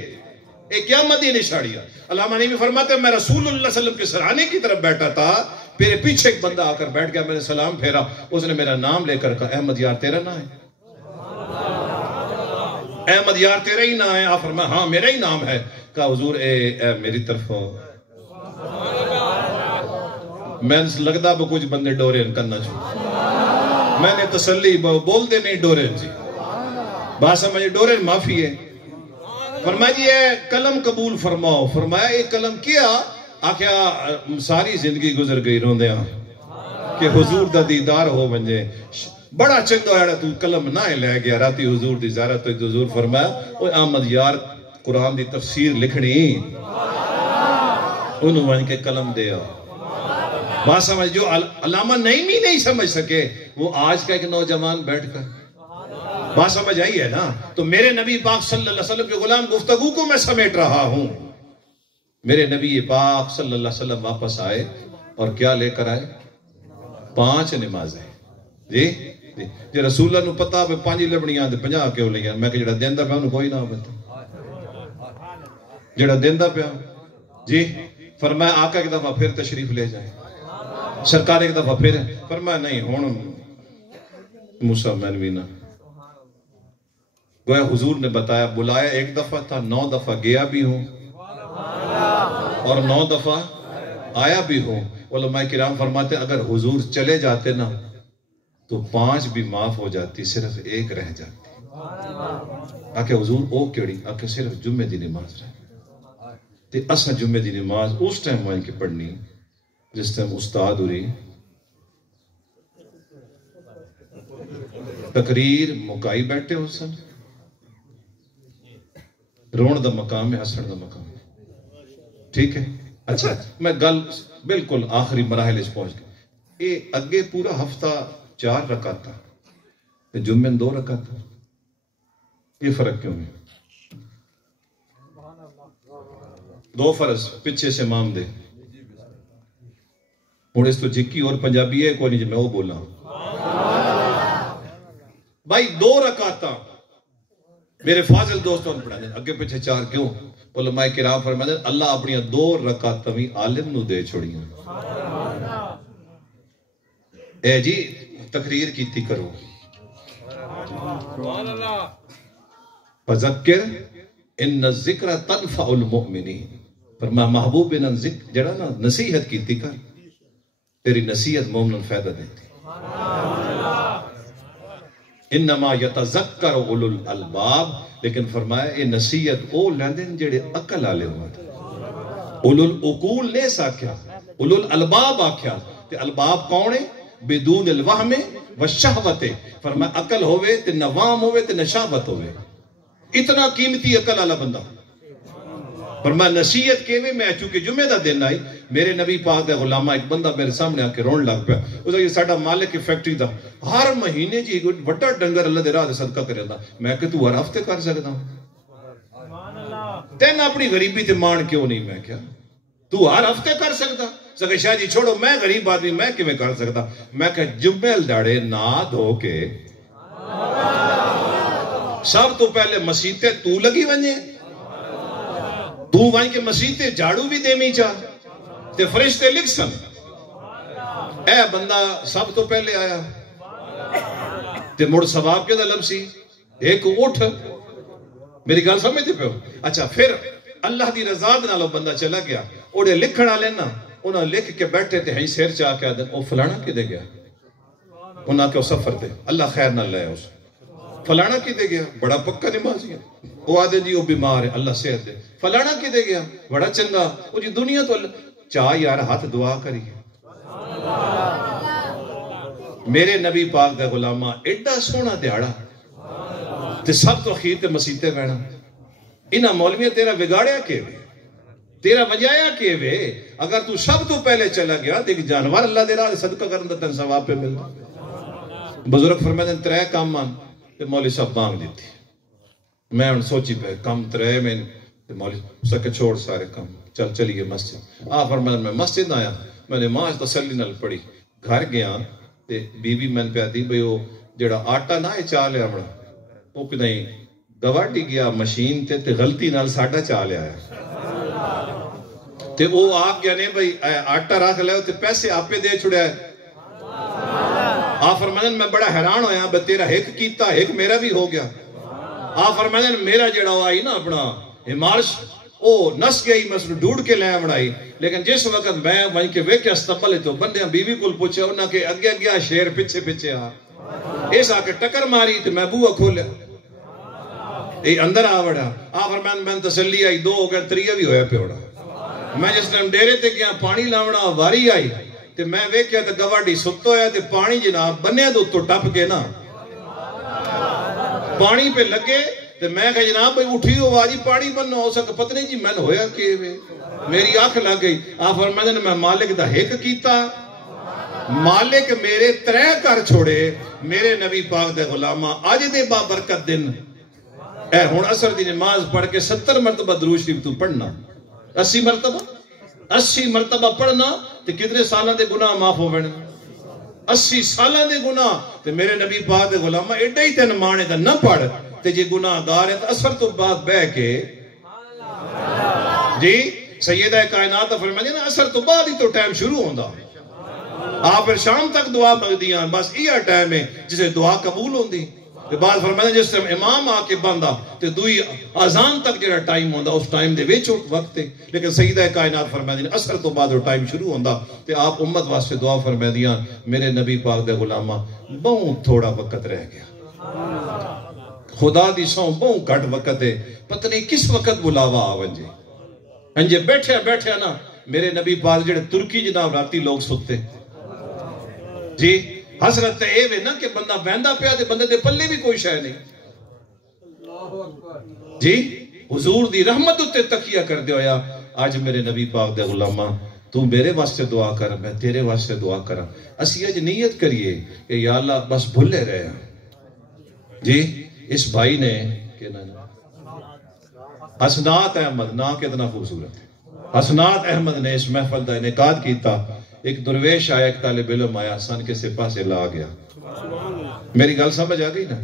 ایک قیامت ہی نشاڑیا. علامہ نبی فرماتے ہیں میں رسول اللہ صلی اللہ علیہ وسلم کے سرانے کی طرف بیٹھا تھا, میرے پیچھے ایک بندہ آ کر بیٹھ گیا, میں نے سلام پھیرا, اس نے میرا نام لے کر کہا احمد یار تیرا نام ہے؟ احمد یار تیرا ہی نام ہے؟ آپ فرمایا ہاں میرا ہی نام ہے. کہا حضور اے میری طرف ہو. میں لگتا وہ کچھ بندے ڈورے کرنا چاہوں. میں نے تسلی بول دے نہیں ڈورے جی بات سمجھے ڈورے معافی ہے. فرمایا جی اے قلم قبول فرماؤ. فرمایا اے قلم کیا؟ آخیا ساری زندگی گزر گئی روندے ہاں کہ حضور دا دیدار ہو بنجے. بڑا چنگا ہے تو قلم نہ لے گیا راتی حضور دی زیارت. تو حضور فرمایا اوے احمد یار قرآن دی تفسیر لکھنی انہوں وہاں کے قلم دیا. بات سمجھ جو علامہ نعیمی نہیں سمجھ سکے وہ آج کا ایک نوجوان بیٹھ کر بات سمجھ آئی ہے نا. تو میرے نبی پاک صلی اللہ علیہ وسلم کے غلام گفتگو کو میں سمیٹ رہا ہوں. میرے نبی پاک صلی اللہ علیہ وسلم واپس آئے اور کیا لے کر آئے؟ 5 نمازیں. جی جی رسول اللہ نو پتا پہ 5 لبڑیاں دے 50 کیوں لئیاں. میں کہ جڑا دیندہ پہ انہوں کوئی نہ پتا جڑا دیندہ پہ جی. فرمایا آقا ایک دفعہ پھر تشریف لے جائیں. سرکار ایک دفعہ پھر فرمایا نہیں ہون موسیٰ مینوینا. گویا حضور نے بتایا بلایا ایک دفعہ تھا 9 دفعہ گیا بھی ہوں اور 9 دفعہ آیا بھی ہوں. علماء کرام فرماتے اگر حضور چلے جاتے نا تو 5 بھی معاف ہو جاتی, صرف 1 رہ جاتی. آکے حضور او کیڑی؟ آکے صرف جمعے دی نماز رہے. تے اسا جمعے دی نماز اس ٹائم وہاں کی پڑھنی جس ٹائم استاد ہوئی تقریر مکائی بیٹھے ہو سن. رون دا مقام ہے, حسن دا مقام ہے. ٹھیک ہے اچھا میں گل بالکل آخری مراحل اس پہنچ گئی. اے اگے پورا ہفتہ 4 رکعت تھا جمعے 2 رکعت تھا. یہ فرق کیوں ہے؟ 2 فرض پیچھے سے امام دے. ہوں اس تو جکی اور پنجابی ہے کوئی نہیں جی میں وہ بولا بھائی 2 رکعت میرے فاضل دوستوں نے پڑھانے اگے پیچھے 4 کیوں؟ علماء کرام فرماتے ہیں اللہ اپنی 2 رکعت بھی عالم نو دے چھوڑیاں. اے جی تقریر کیتی کرو فذکر ان الذکر تنفع المؤمنین. فرمایا محبوب ان جڑا نا نصیحت کیتی کر تیری نصیحت مومن فائدہ دیتی. انما یتذکر اولو الالباب. لیکن فرمایا اے نصیحت او لیندن جڑے عقل والے ہوں. اولو العقول نے ساکھیا اولو الالباب آکھیا. تے الباب کون ہے؟ بدون الوہم والشہوت. فرمایا عقل ہوئے تے نہ وہم ہوئے تے نہ شہوت ہوئے. اتنا قیمتی عقل والا بندہ. فرمایا نصیحت کیویں؟ میں چونکہ جمعہ دا دن آئی میرے نبی پاک دے غلامہ ایک بندہ میرے سامنے آ کے رون لگ پیا. اس یہ ساڈا مالک کی فیکٹری دا ہر مہینے جی بڑا ڈنگر اللہ دے راہ دے صدقہ کریندا. میں کہ تو ہر ہفتے کر سکدا تین اپنی غریبی تے مان کیوں نہیں؟ میں کیا تو ہر ہفتے کر سکدا؟ سکے شاہ جی چھوڑو میں غریب آدمی میں کیویں کر سکدا؟ میں کہ جمعے داڑے نہ دھو کے سب تو پہلے مسیتے تو لگی ونجے تو وہیں کے مسیتے جھاڑو بھی دے میں چاہ تے فرشتے لکھ سن اے بندہ سب تو پہلے آیا تے مڑ ثواب کے دلم سی ایک اٹھ. میری گل سمجھتے پہ ہو؟ اچھا پھر اللہ دی رضا نالو بندہ چلا گیا اوڑے لکھنا لینا انہاں لکھ کے بیٹھے تے ہی سیر چاہ کے آدھن او فلانا کی دے گیا انہاں کے سفر تے اللہ خیر نہ لے اس فلانا کی دے گیا بڑا پکا نمازی ہے. وہ آدھے جی وہ بیمار ہے اللہ صحت دے. فلانا کی دے گیا بڑا چنگا وہ جی دنیا تو چاہ یار ہاتھ دعا کریے. میرے نبی پاک دا غلامہ ایڈا سونا دیاڑا تے سب تو اخیر تے مسیتے بہنا. انہاں مولویاں تیرا بگاڑیا کے وے تیرا بجایا کے وے. اگر تو سب تو پہلے چلا گیا تو ایک جانور اللہ دے راہ صدقہ کرن دا تن ثواب پہ ملتا. بزرگ فرمائے 3 کام مان تے مولوی صاحب مانگ دیتی. میں ان سوچی پہ کم 3 میں تے مولوی سکے چھوڑ سارے کم چل چلیے مسجد. آپ فرمایا میں مسجد آیا, میں نماز تسلی نال پڑھی, گھر گیا تے بی بی میں پہ دی بھئی وہ جڑا آٹا نہ چا لیا بڑا وہ کدیں گواٹی گیا مشین تے غلطی نال ساڈا چا لیا ہے تے وہ آپ گیا نے بھئی آٹا رکھ لے تے پیسے آپ پہ دے چھڑیا ہے. آپ فرمائن میں بڑا حیران ہویا بے تیرا ایک کیتا ایک میرا بھی ہو گیا. آپ فرمائن میرا جڑا ہوا آئی نا اپنا ہمارش او نس گئی میں اسے ڈھونڈ کے لے بڑھائی, لیکن جس وقت میں وہیں کے وے کے استقبل تو بندے بیوی کل پوچھے انہاں کے اگے گیا شیر پیچھے پیچھے آ اس آ کے ٹکر ماری تے میں بوہ کھولیا اے اندر آ وڑا. آپ فرمائن میں تسلی آئی 2 ہو گئے 3 بھی ہویا پہ وڑا. میں جس ٹائم ڈیرے تے گیا پانی لاونا واری آئی تے میں ویکھیا تے گواڈی ستو ہویا تے پانی جناب بنیا دو تو ٹپ کے نا پانی پہ لگے تے میں کہا جناب بھئی اٹھی ہو واجی پانی بننا ہو سکتا پتہ نہیں جی میں ہویا کہ میری آنکھ لگ گئی. آپ فرمائیں میں مالک دا ایک کیتا, مالک میرے 3 کر چھوڑے میرے نبی پاک دے غلامہ آج دے بابرکت دن اے ہون عصر دی نماز پڑھ کے 70 مرتبہ درود شریف تو پڑھنا 80 مرتبہ پڑھنا تے کتنے سالہ دے گناہ معاف ہو بڑھنے 80 سالہ دے گناہ تے میرے نبی پاک دے غلامہ ایڈا ہی تین مانے دا نہ پڑھ تے جی گناہ گار ہے تو اثر تو بعد بے کے جی سیدہ کائنات فرمائے نا اثر تو بعد ہی تو ٹائم شروع ہوندہ. آپ پھر شام تک دعا مانگ دیاں بس یہ ٹائم ہے جسے دعا قبول ہوندی. بعد فرمائے جس ٹائم امام آ کے بندہ تے دوئی آزان تک جڑا ٹائم ہوندہ اس ٹائم دے ویچ وقت ہے, لیکن سیدہ کائنات فرمائے دیاں اثر تو بعد وہ ٹائم شروع ہوندہ تے آپ امت واسطے دعا فرمائے دیاں میرے نبی پاک دے غلامہ بہت تھوڑا وقت رہ گیا, خدا دی سو بہت گھٹ وقت ہے, پتہ نہیں کس وقت بلاوا آونجے انجے بیٹھے نا میرے نبی پاک جڑے ترکی جناب راتی لوگ سکتے جی حسرت تے اے وے نا کہ بندہ بہندہ پیا تے بندے دے پلے بھی کوئی شے نہیں جی حضور دی رحمت تے تکیہ کر دے ہویا. آج میرے نبی پاک دے غلامہ تو میرے واسطے دعا کر میں تیرے واسطے دعا کرا. اسی اج نیت کریے کہ یا اللہ بس بھلے رہے جی. اس بھائی نے کہ حسنات احمد نا کتنا خوبصورت ہے. حسنات احمد نے اس محفل دا انعقاد کیتا. ایک درویش آیا ایک طالب علم آیا سن کے سپاہ سے لا گیا. میری گل سمجھ آ گئی نا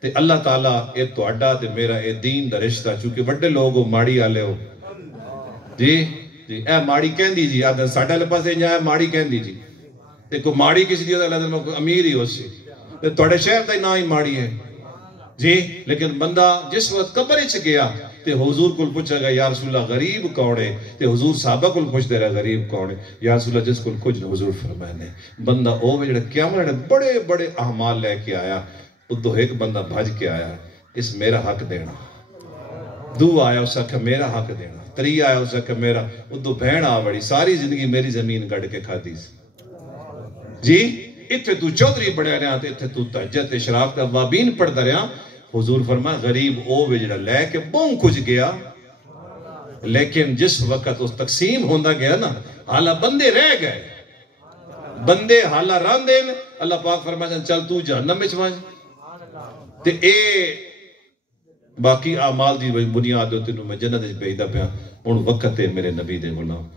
تے اللہ تعالیٰ اے تواڈا تے میرا اے دین دا رشتہ چونکہ بڑے لوگ ہو ماڑی آلے ہو جی جی اے ماڑی کہندی جی آدھا ساڑھا لپاس اے جائے ماڑی کہندی جی تے کوئی ماڑی کسی دی اللہ تعالیٰ کوئی امیر ہی ہو سی تے تواڈے شہر دا ہی نا ہی ماڑی ہے جی. لیکن بندہ جس وقت قبر اچھ گیا تے حضور کل پوچھا گا یا رسول اللہ غریب کون ہے تے حضور صحابہ کل پوچھ دے رہا غریب کون ہے یا رسول اللہ جس کل کچھ نے حضور فرمائے نے بندہ اوہ جڑا قیامت بڑے بڑے اعمال لے کے آیا ادھو ایک بندہ بھج کے آیا اس میرا حق دینا. دو آیا اس کا میرا حق دینا. 3 آیا اس کا میرا ادھو بہن آ بڑی ساری زندگی میری زمین گڑ کے کھا دی جی. اتھے تو چودھری بڑھے رہا تے اتھے تو تہجد اشراق دا وابین پڑھتا رہا. حضور فرمایا غریب او وجڑا لے کے بہن کچھ گیا لیکن جس وقت اس تقسیم ہوندہ گیا نا حالا بندے رہ گئے بندے حالا ران دین. اللہ پاک فرمایا چل تو جہنم میں چوانج تے اے باقی اعمال دی بنیاد ہوتی نو میں جنت بھیجدا پیا. ہن وقت ہے میرے نبی دے غلام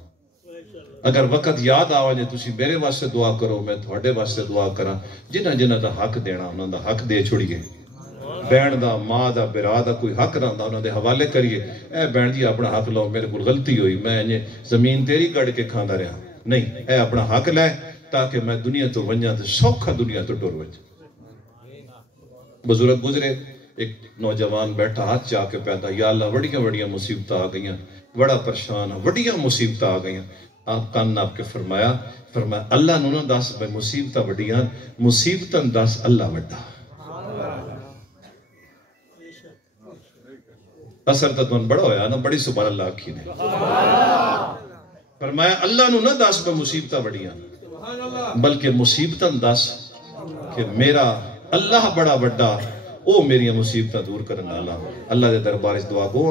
اگر وقت یاد آوے تسی میرے واسطے دعا کرو میں تھوڑے واسطے دعا کراں جنہ دا حق دینا انہاں دا حق دے چھڑیے. بہن دا ماں دا برا دا کوئی حق رہندا انہاں دے حوالے کریے. اے بہن جی اپنا حق لو میرے کو غلطی ہوئی میں زمین تیری گڑ کے کھاندا رہا نہیں اے اپنا حق لے تاکہ میں دنیا تو ونجاں تے سوکھا دنیا تو ٹر وجاں. بزرگ گزرے ایک نوجوان بیٹھا ہاتھ چاہ کے پیدا یا اللہ وڑیاں مصیبتیں آ گئیاں بڑا پریشان وڑیاں مصیبتیں آ گئیاں. آپ کان ناپ کے فرمایا اللہ نو نہ دس بے مصیبتاں وڈیاں مصیبتاں دس اللہ وڈا. اثر تدون بڑا ہویا نا بڑی سبحان اللہ آکھی نے فرمایا اللہ نو نہ دس بے مصیبتاں وڈیاں بلکہ مصیبتاں دس کہ میرا اللہ بڑا وڈا او میری مصیبتاں دور کرنا. اللہ دے دربار اس دعا گو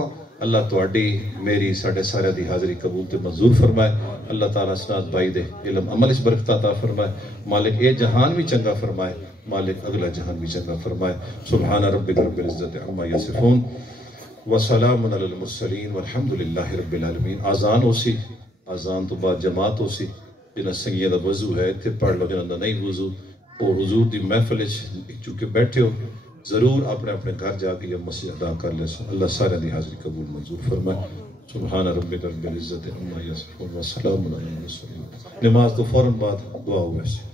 اللہ تواڈی میری ساڈے سارے دی حاضری قبول تے منظور فرمائے. اللہ تعالیٰ اسناد بھائی دے علم عمل اس برکت عطا فرمائے. مالک اے جہان بھی چنگا فرمائے مالک اگلا جہان بھی چنگا فرمائے. سبحان ربک رب العزت عما یصفون وسلام علی المرسلین والحمد للہ رب العالمین. آزان ہو سی، آزان تو بعد جماعت ہو سی. جنہیں سنگیاں دا وضو ہے اتھے پڑھ لو، جنہیں دا نہیں وضو وہ حضور دی محفل چونکہ بیٹھے ہو ضرور اپنے اپنے گھر جا کے یہ مسجد ادا کر لے. اللہ سارے دی حاضری قبول منظور فرمائے. سبحان ربک رب العزت عما یصفون وسلام علی المرسلین. نماز تو فوراً بعد دعا ہوئے سے.